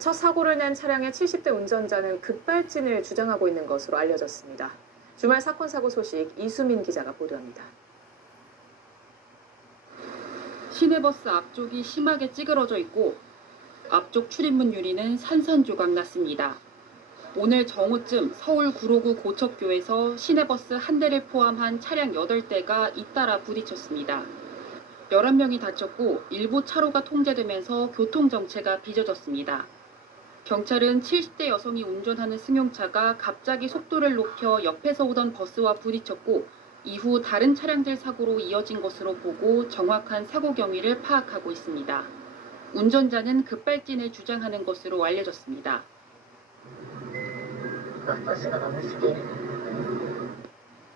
첫 사고를 낸 차량의 70대 운전자는 급발진을 주장하고 있는 것으로 알려졌습니다. 주말 사건 사고 소식 이수민 기자가 보도합니다. 시내버스 앞쪽이 심하게 찌그러져 있고 앞쪽 출입문 유리는 산산조각 났습니다. 오늘 정오쯤 서울 구로구 고척교에서 시내버스 한 대를 포함한 차량 8대가 잇따라 부딪혔습니다. 11명이 다쳤고 일부 차로가 통제되면서 교통정체가 빚어졌습니다. 경찰은 70대 여성이 운전하는 승용차가 갑자기 속도를 높여 옆에서 오던 버스와 부딪혔고 이후 다른 차량들 사고로 이어진 것으로 보고 정확한 사고 경위를 파악하고 있습니다. 운전자는 급발진을 주장하는 것으로 알려졌습니다.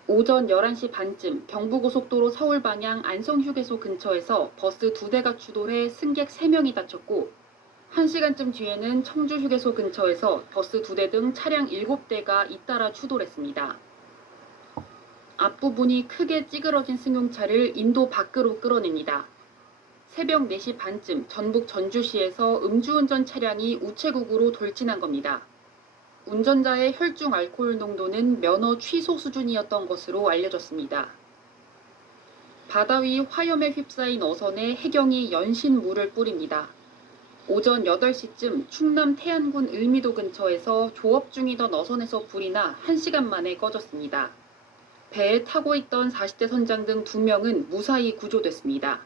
오전 11시 반쯤 경부고속도로 서울 방향 안성휴게소 근처에서 버스 2대가 추돌해 승객 3명이 다쳤고 1시간쯤 뒤에는 청주휴게소 근처에서 버스 2대 등 차량 7대가 잇따라 추돌했습니다. 앞부분이 크게 찌그러진 승용차를 인도 밖으로 끌어냅니다. 새벽 4시 반쯤 전북 전주시에서 음주운전 차량이 우체국으로 돌진한 겁니다. 운전자의 혈중 알코올 농도는 면허 취소 수준이었던 것으로 알려졌습니다. 바다 위 화염에 휩싸인 어선에 해경이 연신 물을 뿌립니다. 오전 8시쯤 충남 태안군 을미도 근처에서 조업 중이던 어선에서 불이 나 1시간 만에 꺼졌습니다. 배에 타고 있던 40대 선장 등 2명은 무사히 구조됐습니다.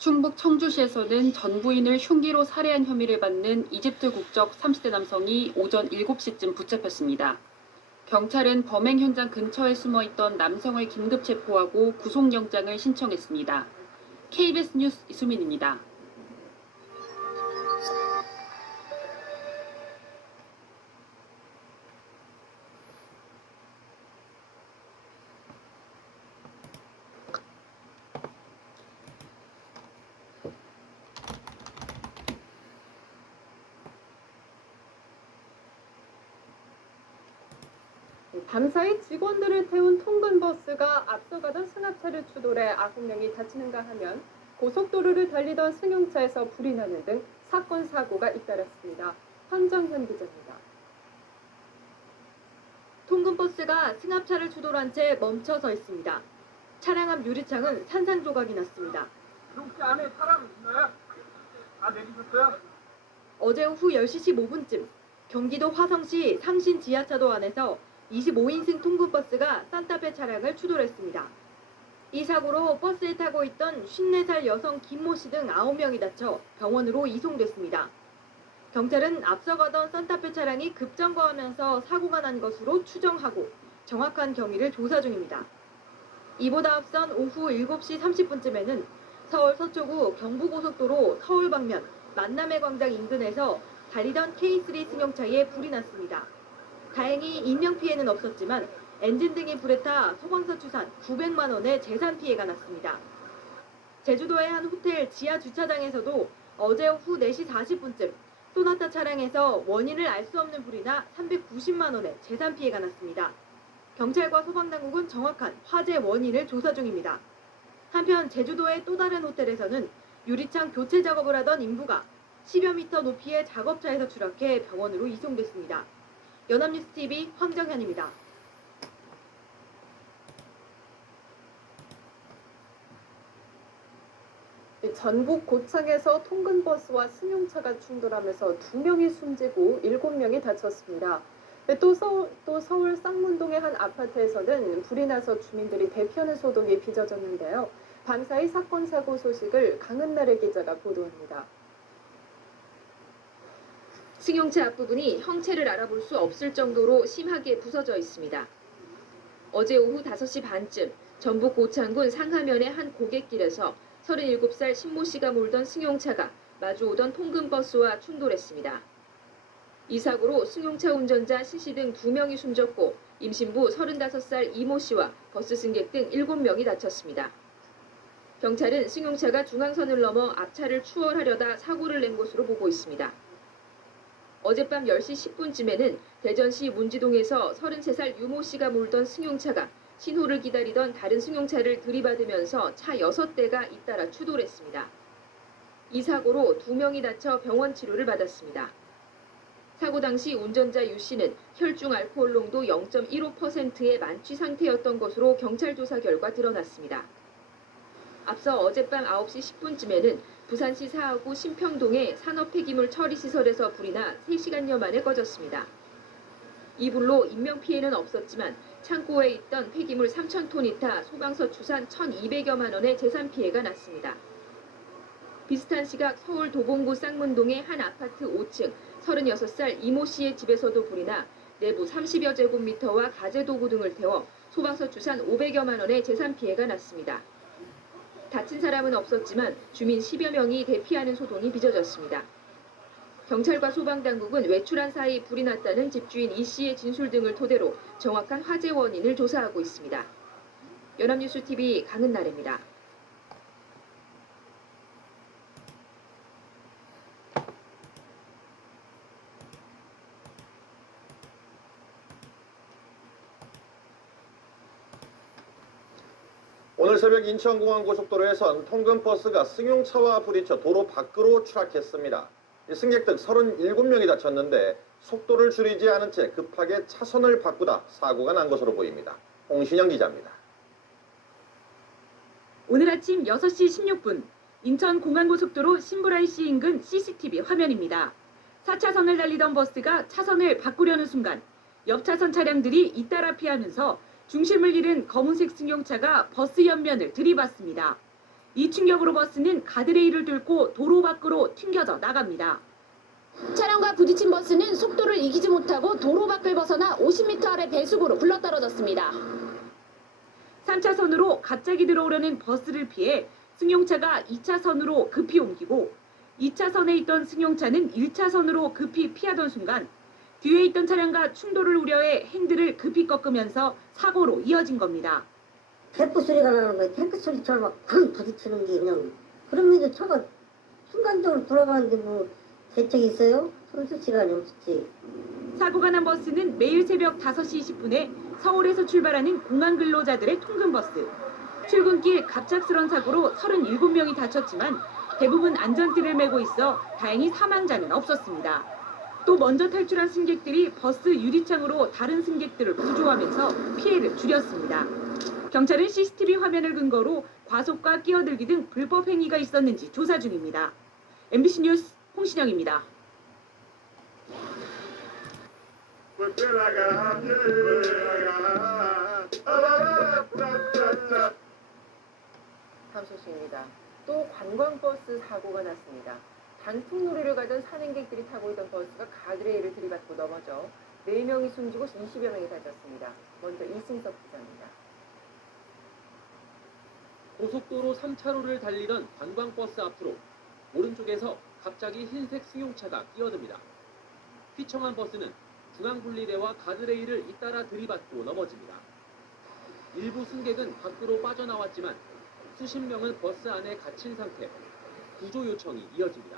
충북 청주시에서는 전 부인을 흉기로 살해한 혐의를 받는 이집트 국적 30대 남성이 오전 7시쯤 붙잡혔습니다. 경찰은 범행 현장 근처에 숨어있던 남성을 긴급 체포하고 구속영장을 신청했습니다. KBS 뉴스 이수민입니다. 밤사이 직원들을 태운 통근버스가 앞서가던 승합차를 추돌해 9명이 다치는가 하면 고속도로를 달리던 승용차에서 불이 나는 등 사건 사고가 잇따랐습니다. 황정현 기자입니다. 통근버스가 승합차를 추돌한 채 멈춰서 있습니다. 차량 앞 유리창은 산산조각이 났습니다. 혹시 안에 사람 있나요? 다 내리셨어요? 어제 오후 10시 15분쯤 경기도 화성시 상신 지하차도 안에서 25인승 통근버스가 산타페 차량을 추돌했습니다. 이 사고로 버스에 타고 있던 54살 여성 김모 씨 등 9명이 다쳐 병원으로 이송됐습니다. 경찰은 앞서가던 산타페 차량이 급정거하면서 사고가 난 것으로 추정하고 정확한 경위를 조사 중입니다. 이보다 앞선 오후 7시 30분쯤에는 서울 서초구 경부고속도로 서울 방면 만남의 광장 인근에서 달리던 K3 승용차에 불이 났습니다. 다행히 인명피해는 없었지만 엔진 등이 불에 타 소방서 추산 900만 원의 재산 피해가 났습니다. 제주도의 한 호텔 지하 주차장에서도 어제 오후 4시 40분쯤 쏘나타 차량에서 원인을 알 수 없는 불이 나 390만 원의 재산 피해가 났습니다. 경찰과 소방당국은 정확한 화재 원인을 조사 중입니다. 한편 제주도의 또 다른 호텔에서는 유리창 교체 작업을 하던 인부가 10여 미터 높이의 작업차에서 추락해 병원으로 이송됐습니다. 연합뉴스TV 황정현입니다. 전북 고창에서 통근버스와 승용차가 충돌하면서 2명이 숨지고 7명이 다쳤습니다. 또 서울 쌍문동의 한 아파트에서는 불이 나서 주민들이 대피하는 소동이 빚어졌는데요. 밤사이 사건 사고 소식을 강은나래 기자가 보도합니다. 승용차 앞부분이 형체를 알아볼 수 없을 정도로 심하게 부서져 있습니다. 어제 오후 5시 반쯤 전북 고창군 상하면의 한 고갯길에서 37살 신모 씨가 몰던 승용차가 마주오던 통근버스와 충돌했습니다. 이 사고로 승용차 운전자 신씨 등 2명이 숨졌고 임신부 35살 이모 씨와 버스 승객 등 7명이 다쳤습니다. 경찰은 승용차가 중앙선을 넘어 앞차를 추월하려다 사고를 낸 것으로 보고 있습니다. 어젯밤 10시 10분쯤에는 대전시 문지동에서 33살 유모 씨가 몰던 승용차가 신호를 기다리던 다른 승용차를 들이받으면서 차 6대가 잇따라 추돌했습니다. 이 사고로 2명이 다쳐 병원 치료를 받았습니다. 사고 당시 운전자 유 씨는 혈중 알코올 농도 0.15%의 만취 상태였던 것으로 경찰 조사 결과 드러났습니다. 앞서 어젯밤 9시 10분쯤에는 부산시 사하구 신평동의 산업폐기물 처리시설에서 불이 나 3시간여 만에 꺼졌습니다. 이 불로 인명피해는 없었지만 창고에 있던 폐기물 3,000톤이 타 소방서 추산 1,200여만 원의 재산 피해가 났습니다. 비슷한 시각 서울 도봉구 쌍문동의 한 아파트 5층 36살 이모 씨의 집에서도 불이 나 내부 30여 제곱미터와 가재도구 등을 태워 소방서 추산 500여만 원의 재산 피해가 났습니다. 다친 사람은 없었지만 주민 10여 명이 대피하는 소동이 빚어졌습니다. 경찰과 소방당국은 외출한 사이 불이 났다는 집주인 이 씨의 진술 등을 토대로 정확한 화재 원인을 조사하고 있습니다. 연합뉴스TV 강은나래입니다. 오늘 새벽 인천공항고속도로에선 통근버스가 승용차와 부딪혀 도로 밖으로 추락했습니다. 승객 등 37명이 다쳤는데 속도를 줄이지 않은 채 급하게 차선을 바꾸다 사고가 난 것으로 보입니다. 홍신영 기자입니다. 오늘 아침 6시 16분 인천공항고속도로 신불IC 인근 CCTV 화면입니다. 4차선을 달리던 버스가 차선을 바꾸려는 순간 옆 차선 차량들이 잇따라 피하면서 중심을 잃은 검은색 승용차가 버스 옆면을 들이받습니다. 이 충격으로 버스는 가드레일을 뚫고 도로 밖으로 튕겨져 나갑니다. 차량과 부딪힌 버스는 속도를 이기지 못하고 도로 밖을 벗어나 50m 아래 배수구로 굴러떨어졌습니다. 3차선으로 갑자기 들어오려는 버스를 피해 승용차가 2차선으로 급히 옮기고 2차선에 있던 승용차는 1차선으로 급히 피하던 순간 뒤에 있던 차량과 충돌을 우려해 핸들을 급히 꺾으면서 사고로 이어진 겁니다. 탱크 소리가 나는 거예요. 탱크 소리처럼 막 팡 부딪히는 게 그냥. 그러면서 차가 순간적으로 돌아가는데 뭐 대책이 있어요? 손쓸 시간이 없었지. 사고가 난 버스는 매일 새벽 5시 20분에 서울에서 출발하는 공항 근로자들의 통근버스. 출근길 갑작스런 사고로 37명이 다쳤지만 대부분 안전띠를 메고 있어 다행히 사망자는 없었습니다. 또 먼저 탈출한 승객들이 버스 유리창으로 다른 승객들을 구조하면서 피해를 줄였습니다. 경찰은 CCTV 화면을 근거로 과속과 끼어들기 등 불법 행위가 있었는지 조사 중입니다. MBC 뉴스 홍신영입니다. 다음 소식입니다. 또 관광버스 사고가 났습니다. 단풍놀이를 가던 산행객들이 타고 있던 버스가 가드레일을 들이받고 넘어져 4명이 숨지고 20여 명이 다쳤습니다. 먼저 이승석 기자입니다. 고속도로 3차로를 달리던 관광버스 앞으로 오른쪽에서 갑자기 흰색 승용차가 끼어듭니다. 휘청한 버스는 중앙분리대와 가드레일을 잇따라 들이받고 넘어집니다. 일부 승객은 밖으로 빠져나왔지만 수십 명은 버스 안에 갇힌 상태, 구조 요청이 이어집니다.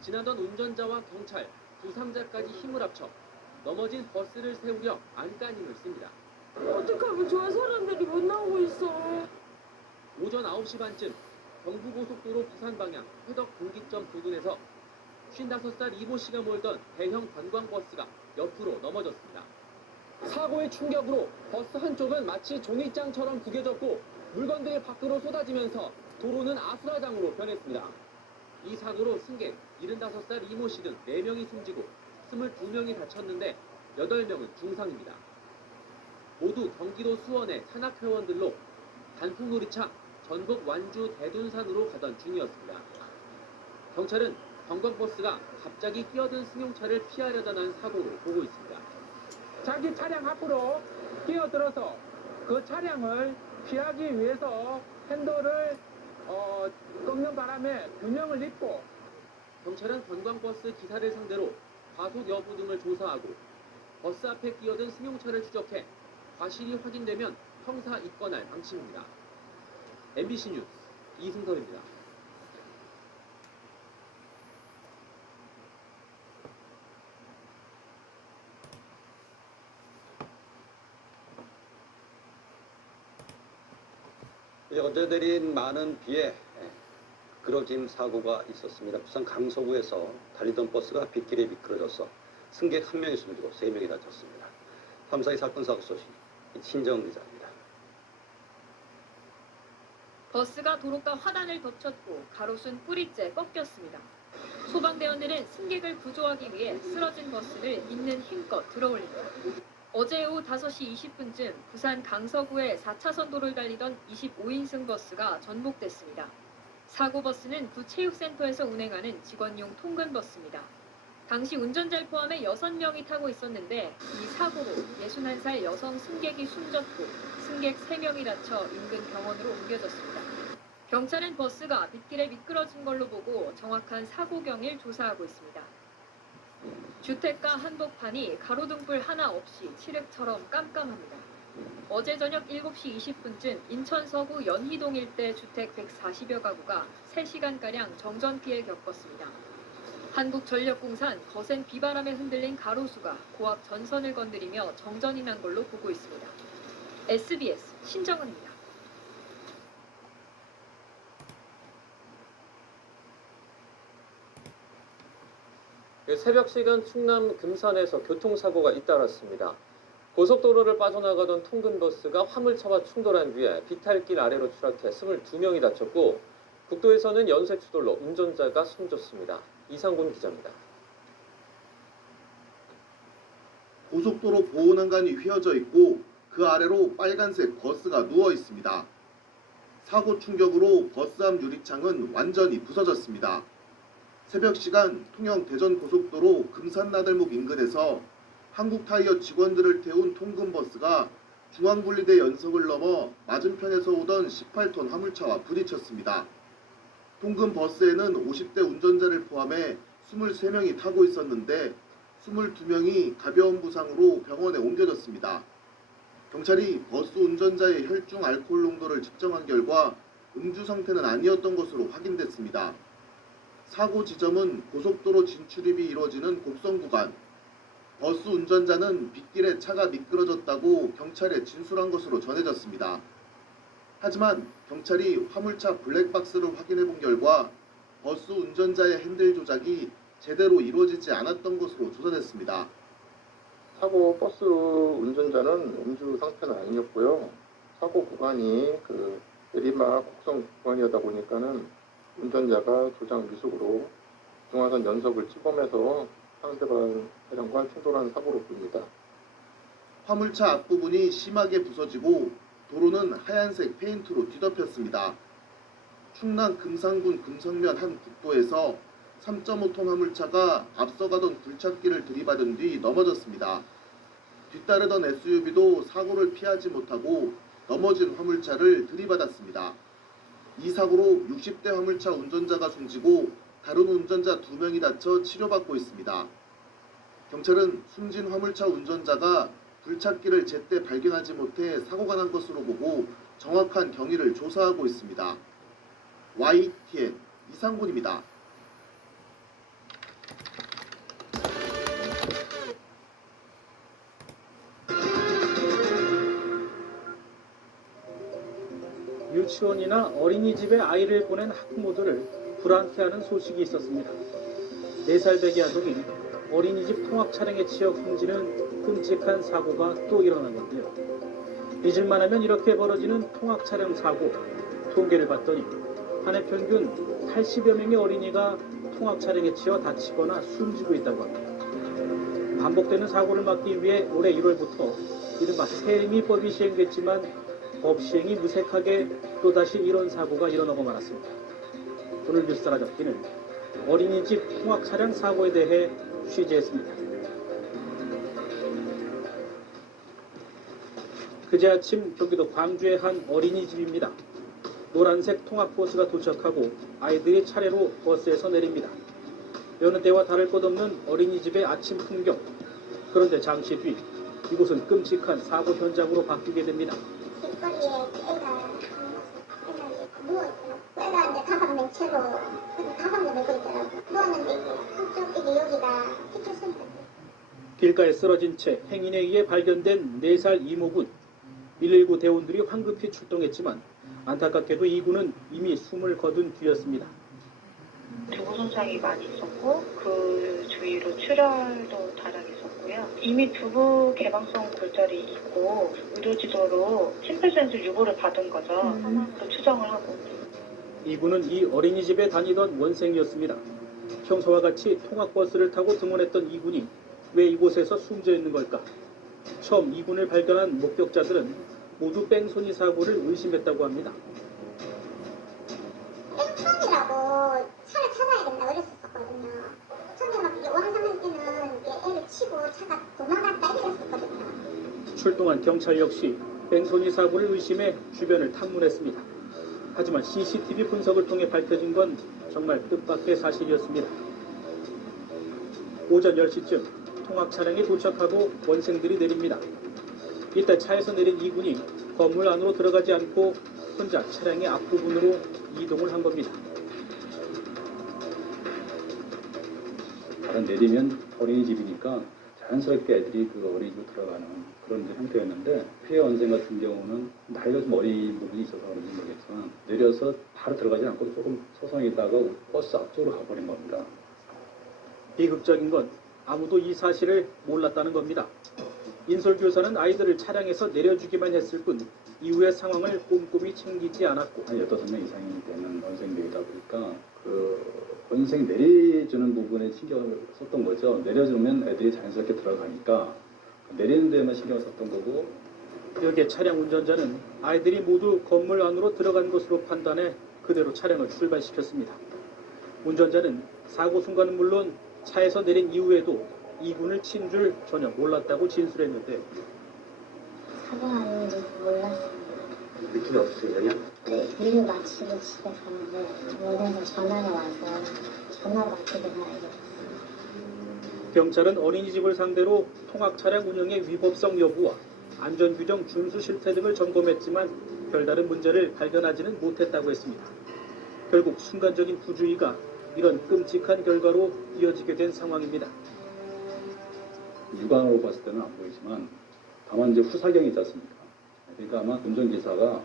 지나던 운전자와 경찰, 부상자까지 힘을 합쳐 넘어진 버스를 세우려 안간 힘을 씁니다. 어떡하면 좋아, 사람들이 못 나오고 있어. 오전 9시 반쯤 경부고속도로 부산 방향 회덕 분기점 부근에서 55살 이모 씨가 몰던 대형 관광버스가 옆으로 넘어졌습니다. 사고의 충격으로 버스 한쪽은 마치 종이장처럼 구겨졌고 물건들이 밖으로 쏟아지면서 도로는 아수라장으로 변했습니다. 이 사고로 승객 75살 이모 씨 등 4명이 숨지고 22명이 다쳤는데 8명은 중상입니다. 모두 경기도 수원의 산악회원들로 단풍놀이차 전북 완주 대둔산으로 가던 중이었습니다. 경찰은 관광버스가 갑자기 끼어든 승용차를 피하려다 난 사고로 보고 있습니다. 자기 차량 앞으로 끼어들어서 그 차량을 피하기 위해서 핸들을 꺾는 바람에 균형을 잃고 경찰은 관광버스 기사를 상대로 과속 여부 등을 조사하고 버스 앞에 끼어든 승용차를 추적해 과실이 확인되면 형사 입건할 방침입니다. MBC 뉴스 이승섭입니다. 어제 내린 많은 비에 그러짐 사고가 있었습니다. 부산 강서구에서 달리던 버스가 빗길에 미끄러져서 승객 1명이 숨지고 3명이 다쳤습니다. 밤사이 사건 사고 소식 신정 기자입니다. 버스가 도로가 화단을 덮쳤고 가로수는 뿌리째 꺾였습니다. 소방대원들은 승객을 구조하기 위해 쓰러진 버스를 있는 힘껏 들어올립니다. 어제 오후 5시 20분쯤 부산 강서구의 4차선 도로를 달리던 25인승 버스가 전복됐습니다. 사고 버스는 구 체육센터에서 운행하는 직원용 통근버스입니다. 당시 운전자를 포함해 6명이 타고 있었는데 이 사고로 61살 여성 승객이 숨졌고 승객 3명이 다쳐 인근 병원으로 옮겨졌습니다. 경찰은 버스가 빗길에 미끄러진 걸로 보고 정확한 사고 경위를 조사하고 있습니다. 주택가 한복판이 가로등불 하나 없이 칠흑처럼 깜깜합니다. 어제 저녁 7시 20분쯤 인천 서구 연희동 일대 주택 140여 가구가 3시간가량 정전 피해를 겪었습니다. 한국전력공사는 거센 비바람에 흔들린 가로수가 고압 전선을 건드리며 정전이 난 걸로 보고 있습니다. SBS 신정은입니다. 새벽 시간 충남 금산에서 교통사고가 잇따랐습니다. 고속도로를 빠져나가던 통근버스가 화물차와 충돌한 뒤에 비탈길 아래로 추락해 22명이 다쳤고 국도에서는 연쇄 추돌로 운전자가 숨졌습니다. 이상곤 기자입니다. 고속도로 보호난간이 휘어져 있고 그 아래로 빨간색 버스가 누워 있습니다. 사고 충격으로 버스 앞 유리창은 완전히 부서졌습니다. 새벽 시간 통영 대전 고속도로 금산나들목 인근에서 한국타이어 직원들을 태운 통근버스가 중앙분리대 연석을 넘어 맞은편에서 오던 18톤 화물차와 부딪혔습니다. 통근버스에는 50대 운전자를 포함해 23명이 타고 있었는데 22명이 가벼운 부상으로 병원에 옮겨졌습니다. 경찰이 버스 운전자의 혈중 알코올 농도를 측정한 결과 음주 상태는 아니었던 것으로 확인됐습니다. 사고 지점은 고속도로 진출입이 이루어지는 곡선 구간. 버스 운전자는 빗길에 차가 미끄러졌다고 경찰에 진술한 것으로 전해졌습니다. 하지만 경찰이 화물차 블랙박스를 확인해 본 결과 버스 운전자의 핸들 조작이 제대로 이루어지지 않았던 것으로 조사됐습니다. 사고 버스 운전자는 음주 상태는 아니었고요. 사고 구간이 내리막 곡선 구간이었다 보니까는 운전자가 조작 미숙으로 중앙선 연석을 침범해서 상대방 차량과 충돌한 사고로 보입니다. 화물차 앞부분이 심하게 부서지고 도로는 하얀색 페인트로 뒤덮였습니다. 충남 금산군 금성면 한 국도에서 3.5톤 화물차가 앞서가던 굴착기를 들이받은 뒤 넘어졌습니다. 뒤따르던 SUV도 사고를 피하지 못하고 넘어진 화물차를 들이받았습니다. 이 사고로 60대 화물차 운전자가 숨지고 다른 운전자 2명이 다쳐 치료받고 있습니다. 경찰은 숨진 화물차 운전자가 굴착기를 제때 발견하지 못해 사고가 난 것으로 보고 정확한 경위를 조사하고 있습니다. YTN 이상곤입니다. 유치원이나 어린이집에 아이를 보낸 학부모들을 불안케하는 소식이 있었습니다. 4살 배기 아동이 어린이집 통학 차량에 치여 숨지는 끔찍한 사고가 또 일어난 건데요. 잊을만하면 이렇게 벌어지는 통학 차량 사고 통계를 봤더니 한 해 평균 80여 명의 어린이가 통학 차량에 치여 다치거나 숨지고 있다고 합니다. 반복되는 사고를 막기 위해 올해 1월부터 이른바 세미법이 시행됐지만 법 시행이 무색하게 또다시 이런 사고가 일어나고 말았습니다. 오늘 뉴스 라잡기는 어린이집 통학 차량 사고에 대해 취재했습니다. 그제 아침 경기도 광주의 한 어린이집입니다. 노란색 통학버스가 도착하고 아이들이 차례로 버스에서 내립니다. 여느 때와 다를 것 없는 어린이집의 아침 풍경. 그런데 잠시 뒤 이곳은 끔찍한 사고 현장으로 바뀌게 됩니다. 길거리에 애가 누워있더라고. 애가 이제 가방 채로 가방도 메고 있더라고. 누웠는데 이제 한쪽 이게 여기가 피투성이다. 길가에 쓰러진 채 행인에 의해 발견된 4살 이모군. 119 대원들이 황급히 출동했지만 안타깝게도 이 군은 이미 숨을 거둔 뒤였습니다. 두부 손상이 많이 있었고 그 주위로 출혈도 다량 있었고요. 이미 두부 개방성 골절이 있고 의료지도로 심폐소생술 유보를 받은 거죠. 그 추정을 하고. 이 군은 이 어린이집에 다니던 원생이었습니다. 평소와 같이 통학버스를 타고 등원했던 이 군이 왜 이곳에서 숨져 있는 걸까? 처음 이 군을 발견한 목격자들은 모두 뺑소니 사고를 의심했다고 합니다. 뺑소니라고 차를 찾아야 된다 그랬었거든요. 처음에 막 이게 왕상할 때는 이게 애를 치고 차가 도망갔다 이랬었거든요. 출동한 경찰 역시 뺑소니 사고를 의심해 주변을 탐문했습니다. 하지만 CCTV 분석을 통해 밝혀진 건 정말 뜻밖의 사실이었습니다. 오전 10시쯤 통학 차량이 도착하고 원생들이 내립니다. 이때 차에서 내린 이 군이 건물 안으로 들어가지 않고 혼자 차량의 앞부분으로 이동을 한 겁니다. 바로 내리면 어린이집이니까 자연스럽게 애들이 그 어린이집으로 들어가는 그런 형태였는데 피해 원생 같은 경우는 나이가 좀 어린 부분이 있어서 그런지 모르겠지만 내려서 바로 들어가지 않고 조금 서성이다가 버스 앞쪽으로 가버린 겁니다. 비극적인 건 아무도 이 사실을 몰랐다는 겁니다. 인솔교사는 아이들을 차량에서 내려주기만 했을 뿐 이후의 상황을 꼼꼼히 챙기지 않았고 한 15명 이상이 되는 원생들이다 보니까 그 원생 내려주는 부분에 신경을 썼던 거죠. 내려주면 애들이 자연스럽게 들어가니까 내리는 데만 신경을 썼던 거고 여기에 차량 운전자는 아이들이 모두 건물 안으로 들어간 것으로 판단해 그대로 차량을 출발시켰습니다. 운전자는 사고 순간은 물론 차에서 내린 이후에도 이 군을 친 줄 전혀 몰랐다고 진술했는데 사고하는 줄 몰랐어요. 느낌이 없으세요, 전혀? 네, 일 마치고 집에 갔는데 원에서 전화가 와서 전화가 어떻게 되나 이랬어요. 경찰은 어린이집을 상대로 통학 차량 운영의 위법성 여부와 안전규정 준수 실태 등을 점검했지만 별다른 문제를 발견하지는 못했다고 했습니다. 결국 순간적인 부주의가 이런 끔찍한 결과로 이어지게 된 상황입니다. 육안으로 봤을 때는 안 보이지만 다만 이제 후사경이 있지 않습니까? 그러니까 아마 운전기사가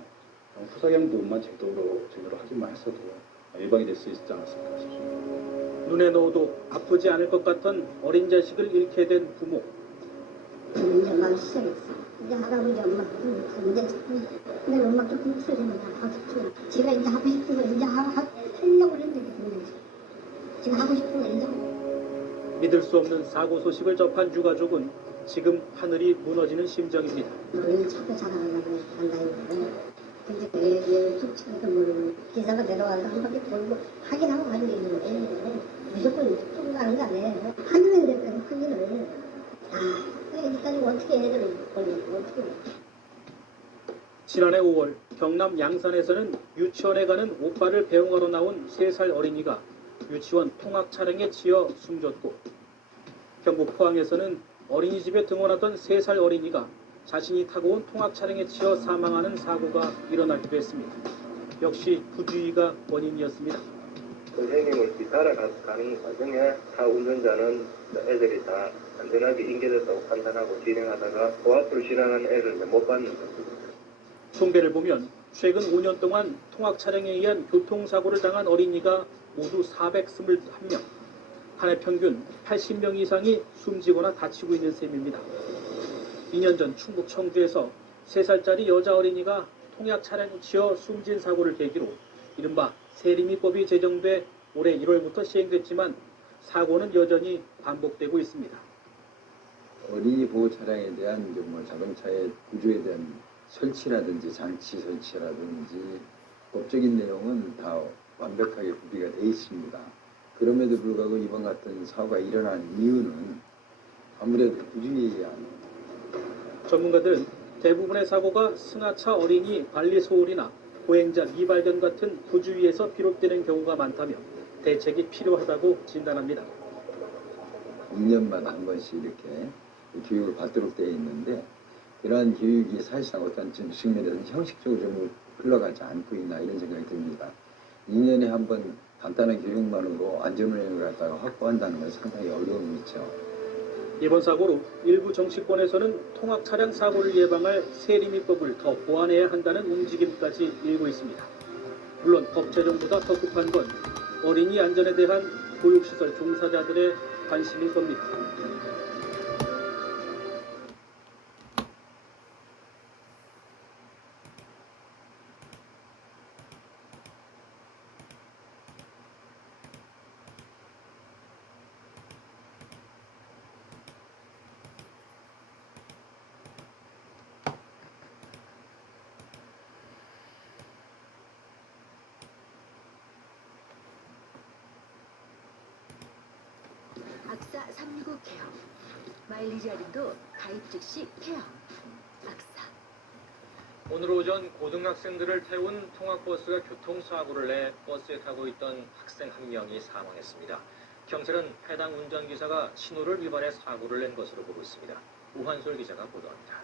후사경 부분만 제대로 하기만 했어도 예방이 될 수 있지 않았을까 싶습니다. 눈에 넣어도 아프지 않을 것 같던 어린 자식을 잃게 된 부모. 이제 막 시작했어. 이제 할아버지 엄마 이제 내 엄마 조금 있어지면 다 하고 싶어. 제가 이제 하고 싶은 거 이제 하려고 했는데 지금 하고 싶은 거 이제 믿을 수 없는 사고 소식을 접한 유가족은 지금 하늘이 무너지는 심정입니다. 너희는 차도 잘하려고 한다는데 근데 왜 툭치도 모르고 기사가 내려와서 한 바퀴 돌고 확인하고 가는 게 있는데 무조건 툭 가는 거 아니에요. 확인을 됐다고 확인을 여기까지 어떻게 애들을 보내고 어떻게 지난해 5월 경남 양산에서는 유치원에 가는 오빠를 배웅하러 나온 3살 어린이가 유치원 통학 차량에 치여 숨졌고 경북 포항에서는 어린이집에 등원하던 3살 어린이가 자신이 타고 온 통학 차량에 치여 사망하는 사고가 일어나기도 했습니다. 역시 부주의가 원인이었습니다. 선생님을 뒤따라가는 과정에 타 운전자는 애들이 다 안전하게 인계됐다고 판단하고 진행하다가 그 앞으로 지나가는 애를 못 받는 겁니다. 총계를 보면 최근 5년 동안 통학 차량에 의한 교통사고를 당한 어린이가 모두 421명, 한 해 평균 80명 이상이 숨지거나 다치고 있는 셈입니다. 2년 전 충북 청주에서 3살짜리 여자 어린이가 통학 차량에 치여 숨진 사고를 계기로 이른바 세리미법이 제정돼 올해 1월부터 시행됐지만 사고는 여전히 반복되고 있습니다. 어린이 보호 차량에 대한 자동차의 구조에 대한 설치라든지 장치 설치라든지 법적인 내용은 다 완벽하게 구비가 돼 있습니다. 그럼에도 불구하고 이번 같은 사고가 일어난 이유는 아무래도 부주의한. 전문가들은 대부분의 사고가 승하차 어린이 관리 소홀이나 보행자 미발견 같은 부주의에서 비롯되는 경우가 많다며 대책이 필요하다고 진단합니다. 2년마다 한 번씩 이렇게 교육을 받도록 되어 있는데 이러한 교육이 사실상 어떤 측면에서는 형식적으로 좀 흘러가지 않고 있나 이런 생각이 듭니다. 2년에 한 번 간단한 교육만으로 안전운행을 갖다가 확보한다는 건 상당히 어려움이 있죠. 이번 사고로 일부 정치권에서는 통학 차량 사고를 예방할 세리미법을 더 보완해야 한다는 움직임까지 일고 있습니다. 물론 법 제정보다 더 급한 건 어린이 안전에 대한 보육시설 종사자들의 관심일 겁니다. 악사 365 케어. 마일리지 할인도 가입 즉시 케어. 악사. 오늘 오전 고등학생들을 태운 통학버스가 교통사고를 내 버스에 타고 있던 학생 한 명이 사망했습니다. 경찰은 해당 운전기사가 신호를 위반해 사고를 낸 것으로 보고 있습니다. 우한솔 기자가 보도합니다.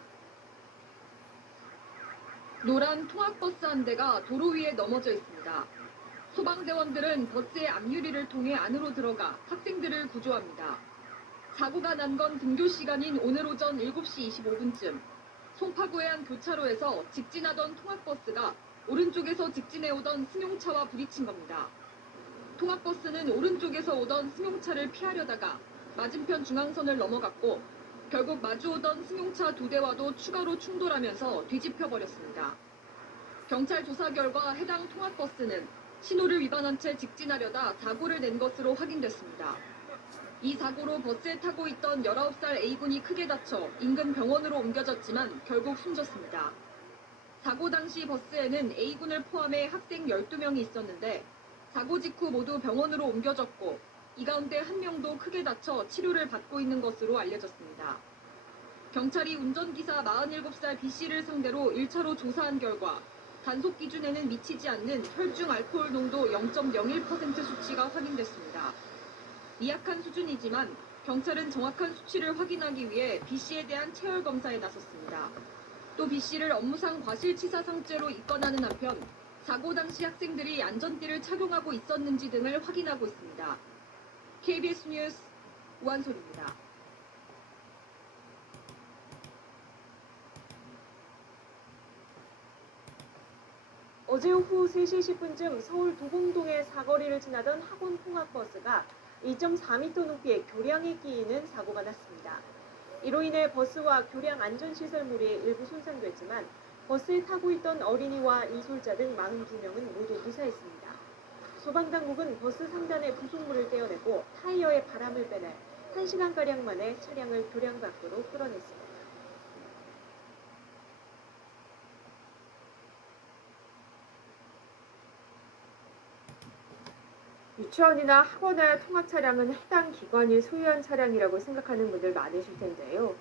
노란 통학버스 한 대가 도로 위에 넘어져 있습니다. 소방대원들은 버스의 앞유리를 통해 안으로 들어가 학생들을 구조합니다. 사고가 난 건 등교 시간인 오늘 오전 7시 25분쯤 송파구의 한 교차로에서 직진하던 통학버스가 오른쪽에서 직진해오던 승용차와 부딪힌 겁니다. 통학버스는 오른쪽에서 오던 승용차를 피하려다가 맞은편 중앙선을 넘어갔고 결국 마주오던 승용차 2대와도 추가로 충돌하면서 뒤집혀버렸습니다. 경찰 조사 결과 해당 통학버스는 신호를 위반한 채 직진하려다 사고를 낸 것으로 확인됐습니다. 이 사고로 버스에 타고 있던 19살 A군이 크게 다쳐 인근 병원으로 옮겨졌지만 결국 숨졌습니다. 사고 당시 버스에는 A군을 포함해 학생 12명이 있었는데 사고 직후 모두 병원으로 옮겨졌고 이 가운데 한 명도 크게 다쳐 치료를 받고 있는 것으로 알려졌습니다. 경찰이 운전기사 47살 B씨를 상대로 1차로 조사한 결과 단속 기준에는 미치지 않는 혈중 알코올 농도 0.01% 수치가 확인됐습니다. 미약한 수준이지만 경찰은 정확한 수치를 확인하기 위해 B씨에 대한 체열 검사에 나섰습니다. 또 B씨를 업무상 과실치사상죄로 입건하는 한편 사고 당시 학생들이 안전띠를 착용하고 있었는지 등을 확인하고 있습니다. KBS 뉴스 우한솔입니다. 어제 오후 3시 10분쯤 서울 도봉동의 사거리를 지나던 학원 통학버스가 2.4m 높이의 교량에 끼이는 사고가 났습니다. 이로 인해 버스와 교량 안전시설물이 일부 손상됐지만 버스에 타고 있던 어린이와 이솔자 등 42명은 모두 무사했습니다. 소방당국은 버스 상단의 부속물을 떼어내고 타이어에 바람을 빼내 1시간가량 만에 차량을 교량 밖으로 끌어냈습니다. 유치원이나 학원의 통학 차량은 해당 기관이 소유한 차량이라고 생각하는 분들 많으실 텐데요.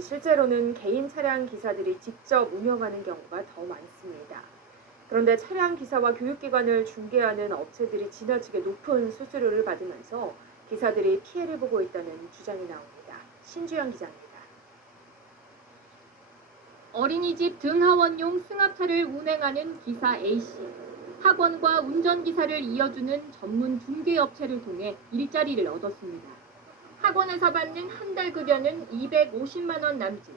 실제로는 개인 차량 기사들이 직접 운영하는 경우가 더 많습니다. 그런데 차량 기사와 교육기관을 중개하는 업체들이 지나치게 높은 수수료를 받으면서 기사들이 피해를 보고 있다는 주장이 나옵니다. 신주영 기자입니다. 어린이집 등하원용 승합차를 운행하는 기사 A씨. 학원과 운전기사를 이어주는 전문 중개업체를 통해 일자리를 얻었습니다. 학원에서 받는 한 달 급여는 250만 원 남짓.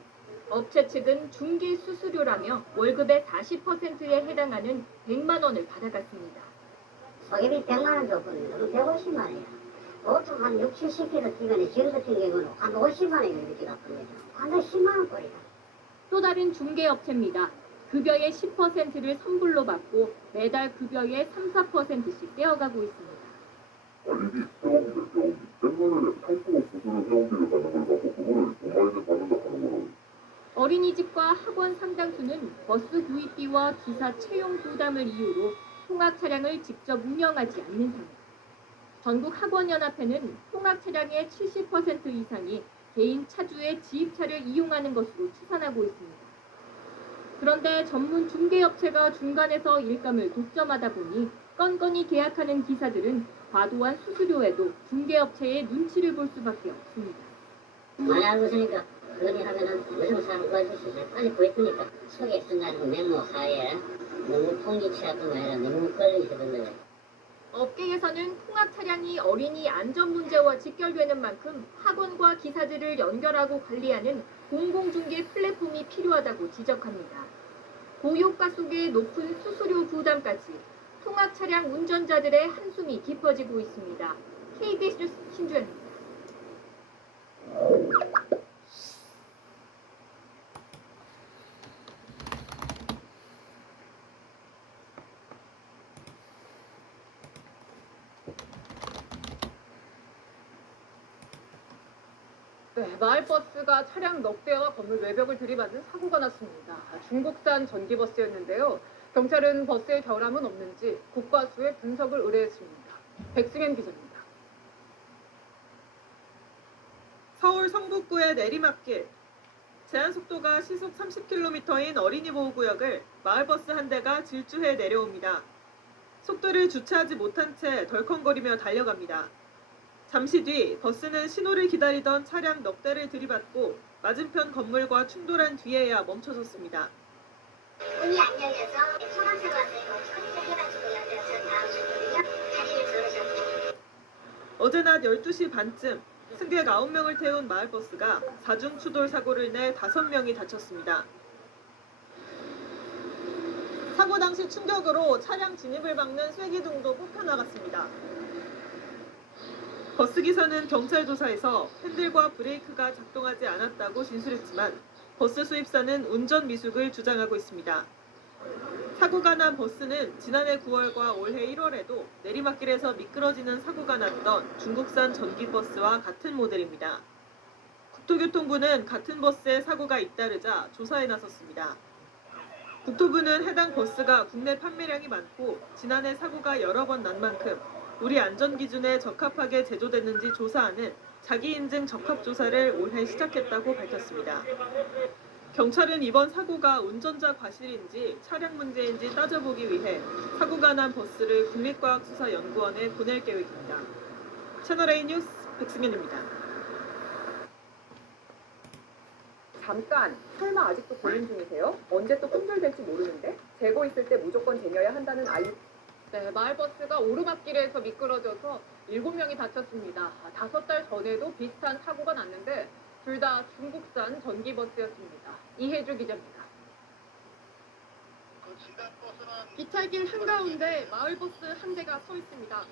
업체 측은 중개 수수료라며 월급의 40%에 해당하는 100만 원을 받아갔습니다. 소개비 100만 원 줬거든요. 150만 원이야. 보통 한 60, 70km 뛰면 지금 같은 경우는 한 50만 원이 넘게 갔거든요. 한 달 10만 원 꼴이다. 또 다른 중개업체입니다. 급여의 10%를 선불로 받고 매달 급여의 3, 4%씩 떼어가고 있습니다. 관리비, 병원비, 100만 원에 상품 보수는 회원비를 받는 걸 받고 그거를 돈 많이 받는다 하는 거는 어린이집과 학원 상당수는 버스 구입비와 기사 채용 부담을 이유로 통학 차량을 직접 운영하지 않는 상황. 전국 학원연합회는 통학 차량의 70% 이상이 개인 차주의 지입차를 이용하는 것으로 추산하고 있습니다. 그런데 전문 중개업체가 중간에서 일감을 독점하다 보니 건건이 계약하는 기사들은 과도한 수수료에도 중개업체의 눈치를 볼 수밖에 없습니다. 많이 알고 있으니까 그거니 하면은 무슨 사람 구해줄 수 있어요. 빨리 구해주니까 속에 쓴다는 메모 하에 너무 통기치하던 거 아니라 너무 걸리게 되던데. 업계에서는 통학 차량이 어린이 안전 문제와 직결되는 만큼 학원과 기사들을 연결하고 관리하는 공공중개 플랫폼이 필요하다고 지적합니다. 고효과 속에 높은 수수료 부담까지 통학 차량 운전자들의 한숨이 깊어지고 있습니다. KBS 뉴스 신주현입니다. 네, 마을버스가 차량 넉 대와 건물 외벽을 들이받는 사고가 났습니다. 중국산 전기버스였는데요. 경찰은 버스에 결함은 없는지 국과수의 분석을 의뢰했습니다. 백승현 기자입니다. 서울 성북구의 내리막길. 제한속도가 시속 30km인 어린이 보호구역을 마을버스 한 대가 질주해 내려옵니다. 속도를 주체하지 못한 채 덜컹거리며 달려갑니다. 잠시 뒤 버스는 신호를 기다리던 차량 넉 대를 들이받고 맞은편 건물과 충돌한 뒤에야 멈춰섰습니다. 문이 안 열려서 소방차가 와서 이거 처리를 해가지고 열려서 다음 주거든요. 다리를 저으셨고. 어제 낮 12시 반쯤 승객 9명을 태운 마을버스가 4중 추돌 사고를 내 5명이 다쳤습니다. 사고 당시 충격으로 차량 진입을 막는 쐐기등도 뽑혀나갔습니다. 버스기사는 경찰 조사에서 핸들과 브레이크가 작동하지 않았다고 진술했지만 버스 수입사는 운전 미숙을 주장하고 있습니다. 사고가 난 버스는 지난해 9월과 올해 1월에도 내리막길에서 미끄러지는 사고가 났던 중국산 전기버스와 같은 모델입니다. 국토교통부는 같은 버스에 사고가 잇따르자 조사에 나섰습니다. 국토부는 해당 버스가 국내 판매량이 많고 지난해 사고가 여러 번 난 만큼 우리 안전기준에 적합하게 제조됐는지 조사하는 자기인증 적합조사를 올해 시작했다고 밝혔습니다. 경찰은 이번 사고가 운전자 과실인지 차량 문제인지 따져보기 위해 사고가 난 버스를 국립과학수사연구원에 보낼 계획입니다. 채널A 뉴스 백승현입니다. 잠깐, 설마 아직도 고민 중이세요? 언제 또 품절될지 모르는데? 재고 있을 때 무조건 쟁여야 한다는 아이. 네, 마을버스가 오르막길에서 미끄러져서 7명이 다쳤습니다. 5달 전에도 비슷한 사고가 났는데 둘 다 중국산 전기버스였습니다. 이혜주 기자입니다. 비탈길 한가운데 마을버스 한 대가 서 있습니다.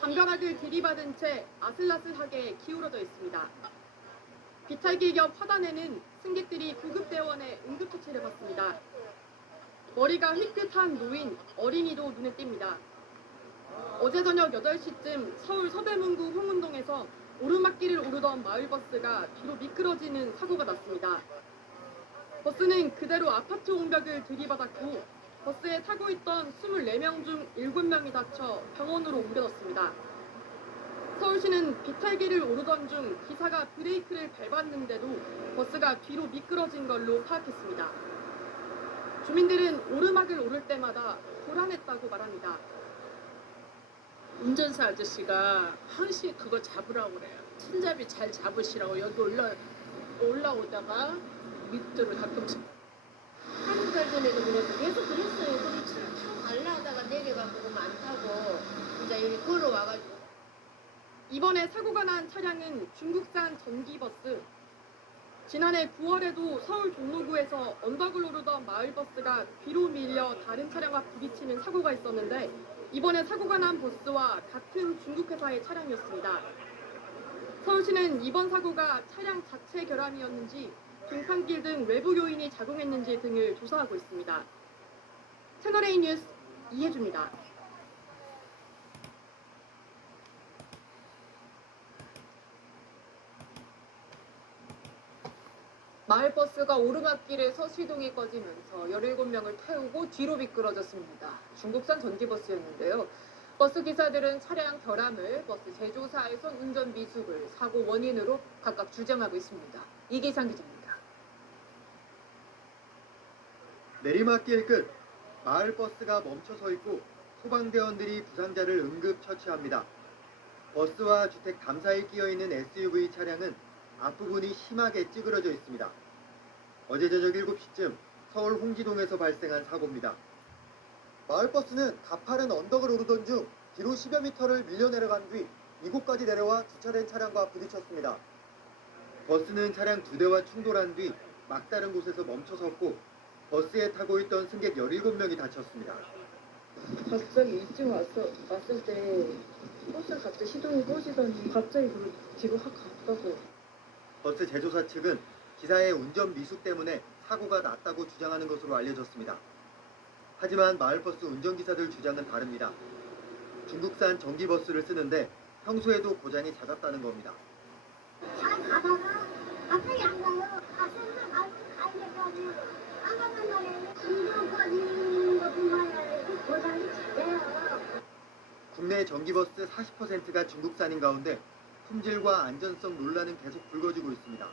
담벼락을 들이받은 채 아슬아슬하게 기울어져 있습니다. 비탈길 옆 화단에는 승객들이 구급대원의 응급처치를 받습니다. 머리가 휘끗한 노인, 어린이도 눈에 띕니다. 어제 저녁 8시쯤 서울 서대문구 홍은동에서 오르막길을 오르던 마을버스가 뒤로 미끄러지는 사고가 났습니다. 버스는 그대로 아파트 옹벽을 들이받았고 버스에 타고 있던 24명 중 7명이 다쳐 병원으로 옮겨졌습니다. 서울시는 비탈길을 오르던 중 기사가 브레이크를 밟았는데도 버스가 뒤로 미끄러진 걸로 파악했습니다. 주민들은 오르막을 오를 때마다 불안했다고 말합니다. 운전사 아저씨가 항시 그거 잡으라고 그래요. 손잡이 잘 잡으시라고 여기 올라오다가 밑으로 가끔씩. 한두 달 전에도 그래서 계속 그랬어요. 그럼 차 타고 가려 하다가 사람 보고는 안 타고 이제 여기 걸어와가지고. 이번에 사고가 난 차량은 중국산 전기버스. 지난해 9월에도 서울 종로구에서 언덕을 오르던 마을버스가 뒤로 밀려 다른 차량과 부딪히는 사고가 있었는데 이번에 사고가 난 버스와 같은 중국 회사의 차량이었습니다. 서울시는 이번 사고가 차량 자체 결함이었는지 빙판길 등 외부 요인이 작용했는지 등을 조사하고 있습니다. 채널A 뉴스 이혜주입니다. 마을버스가 오르막길에서 시동이 꺼지면서 17명을 태우고 뒤로 미끄러졌습니다. 중국산 전기버스였는데요. 버스 기사들은 차량 결함을 버스 제조사에선 운전 미숙을 사고 원인으로 각각 주장하고 있습니다. 이기상 기자입니다. 내리막길 끝 마을버스가 멈춰서 있고 소방대원들이 부상자를 응급 처치합니다. 버스와 주택 담 사이에 끼어있는 SUV 차량은 앞부분이 심하게 찌그러져 있습니다. 어제 저녁 7시쯤 서울 홍지동에서 발생한 사고입니다. 마을버스는 가파른 언덕을 오르던 중 뒤로 10여 미터를 밀려 내려간 뒤 이곳까지 내려와 주차된 차량과 부딪혔습니다. 버스는 차량 2대와 충돌한 뒤 막다른 곳에서 멈춰섰고 버스에 타고 있던 승객 17명이 다쳤습니다. 갑자기 2층 왔을 때 버스 갑자기 시동이 꺼지더니 갑자기 뒤로 확 갔다고. 버스 제조사 측은 기사의 운전 미숙 때문에 사고가 났다고 주장하는 것으로 알려졌습니다. 하지만 마을버스 운전기사들 주장은 다릅니다. 중국산 전기버스를 쓰는데 평소에도 고장이 잦았다는 겁니다. 잘 가다가 갑자기 안 가요. 갔으면 갈 때까지 안 간단 말이에요. 신경 꺼지는 것뿐만 아니라 고장이 잦아요. 국내 전기버스 40%가 중국산인 가운데 품질과 안전성 논란은 계속 불거지고 있습니다.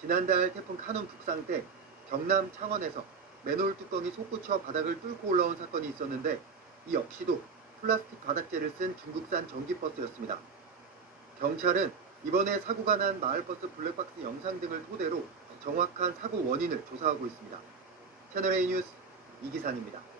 지난달 태풍 카눈 북상 때 경남 창원에서 맨홀 뚜껑이 솟구쳐 바닥을 뚫고 올라온 사건이 있었는데 이 역시도 플라스틱 바닥재를 쓴 중국산 전기버스였습니다. 경찰은 이번에 사고가 난 마을버스 블랙박스 영상 등을 토대로 정확한 사고 원인을 조사하고 있습니다. 채널A 뉴스 이기산입니다.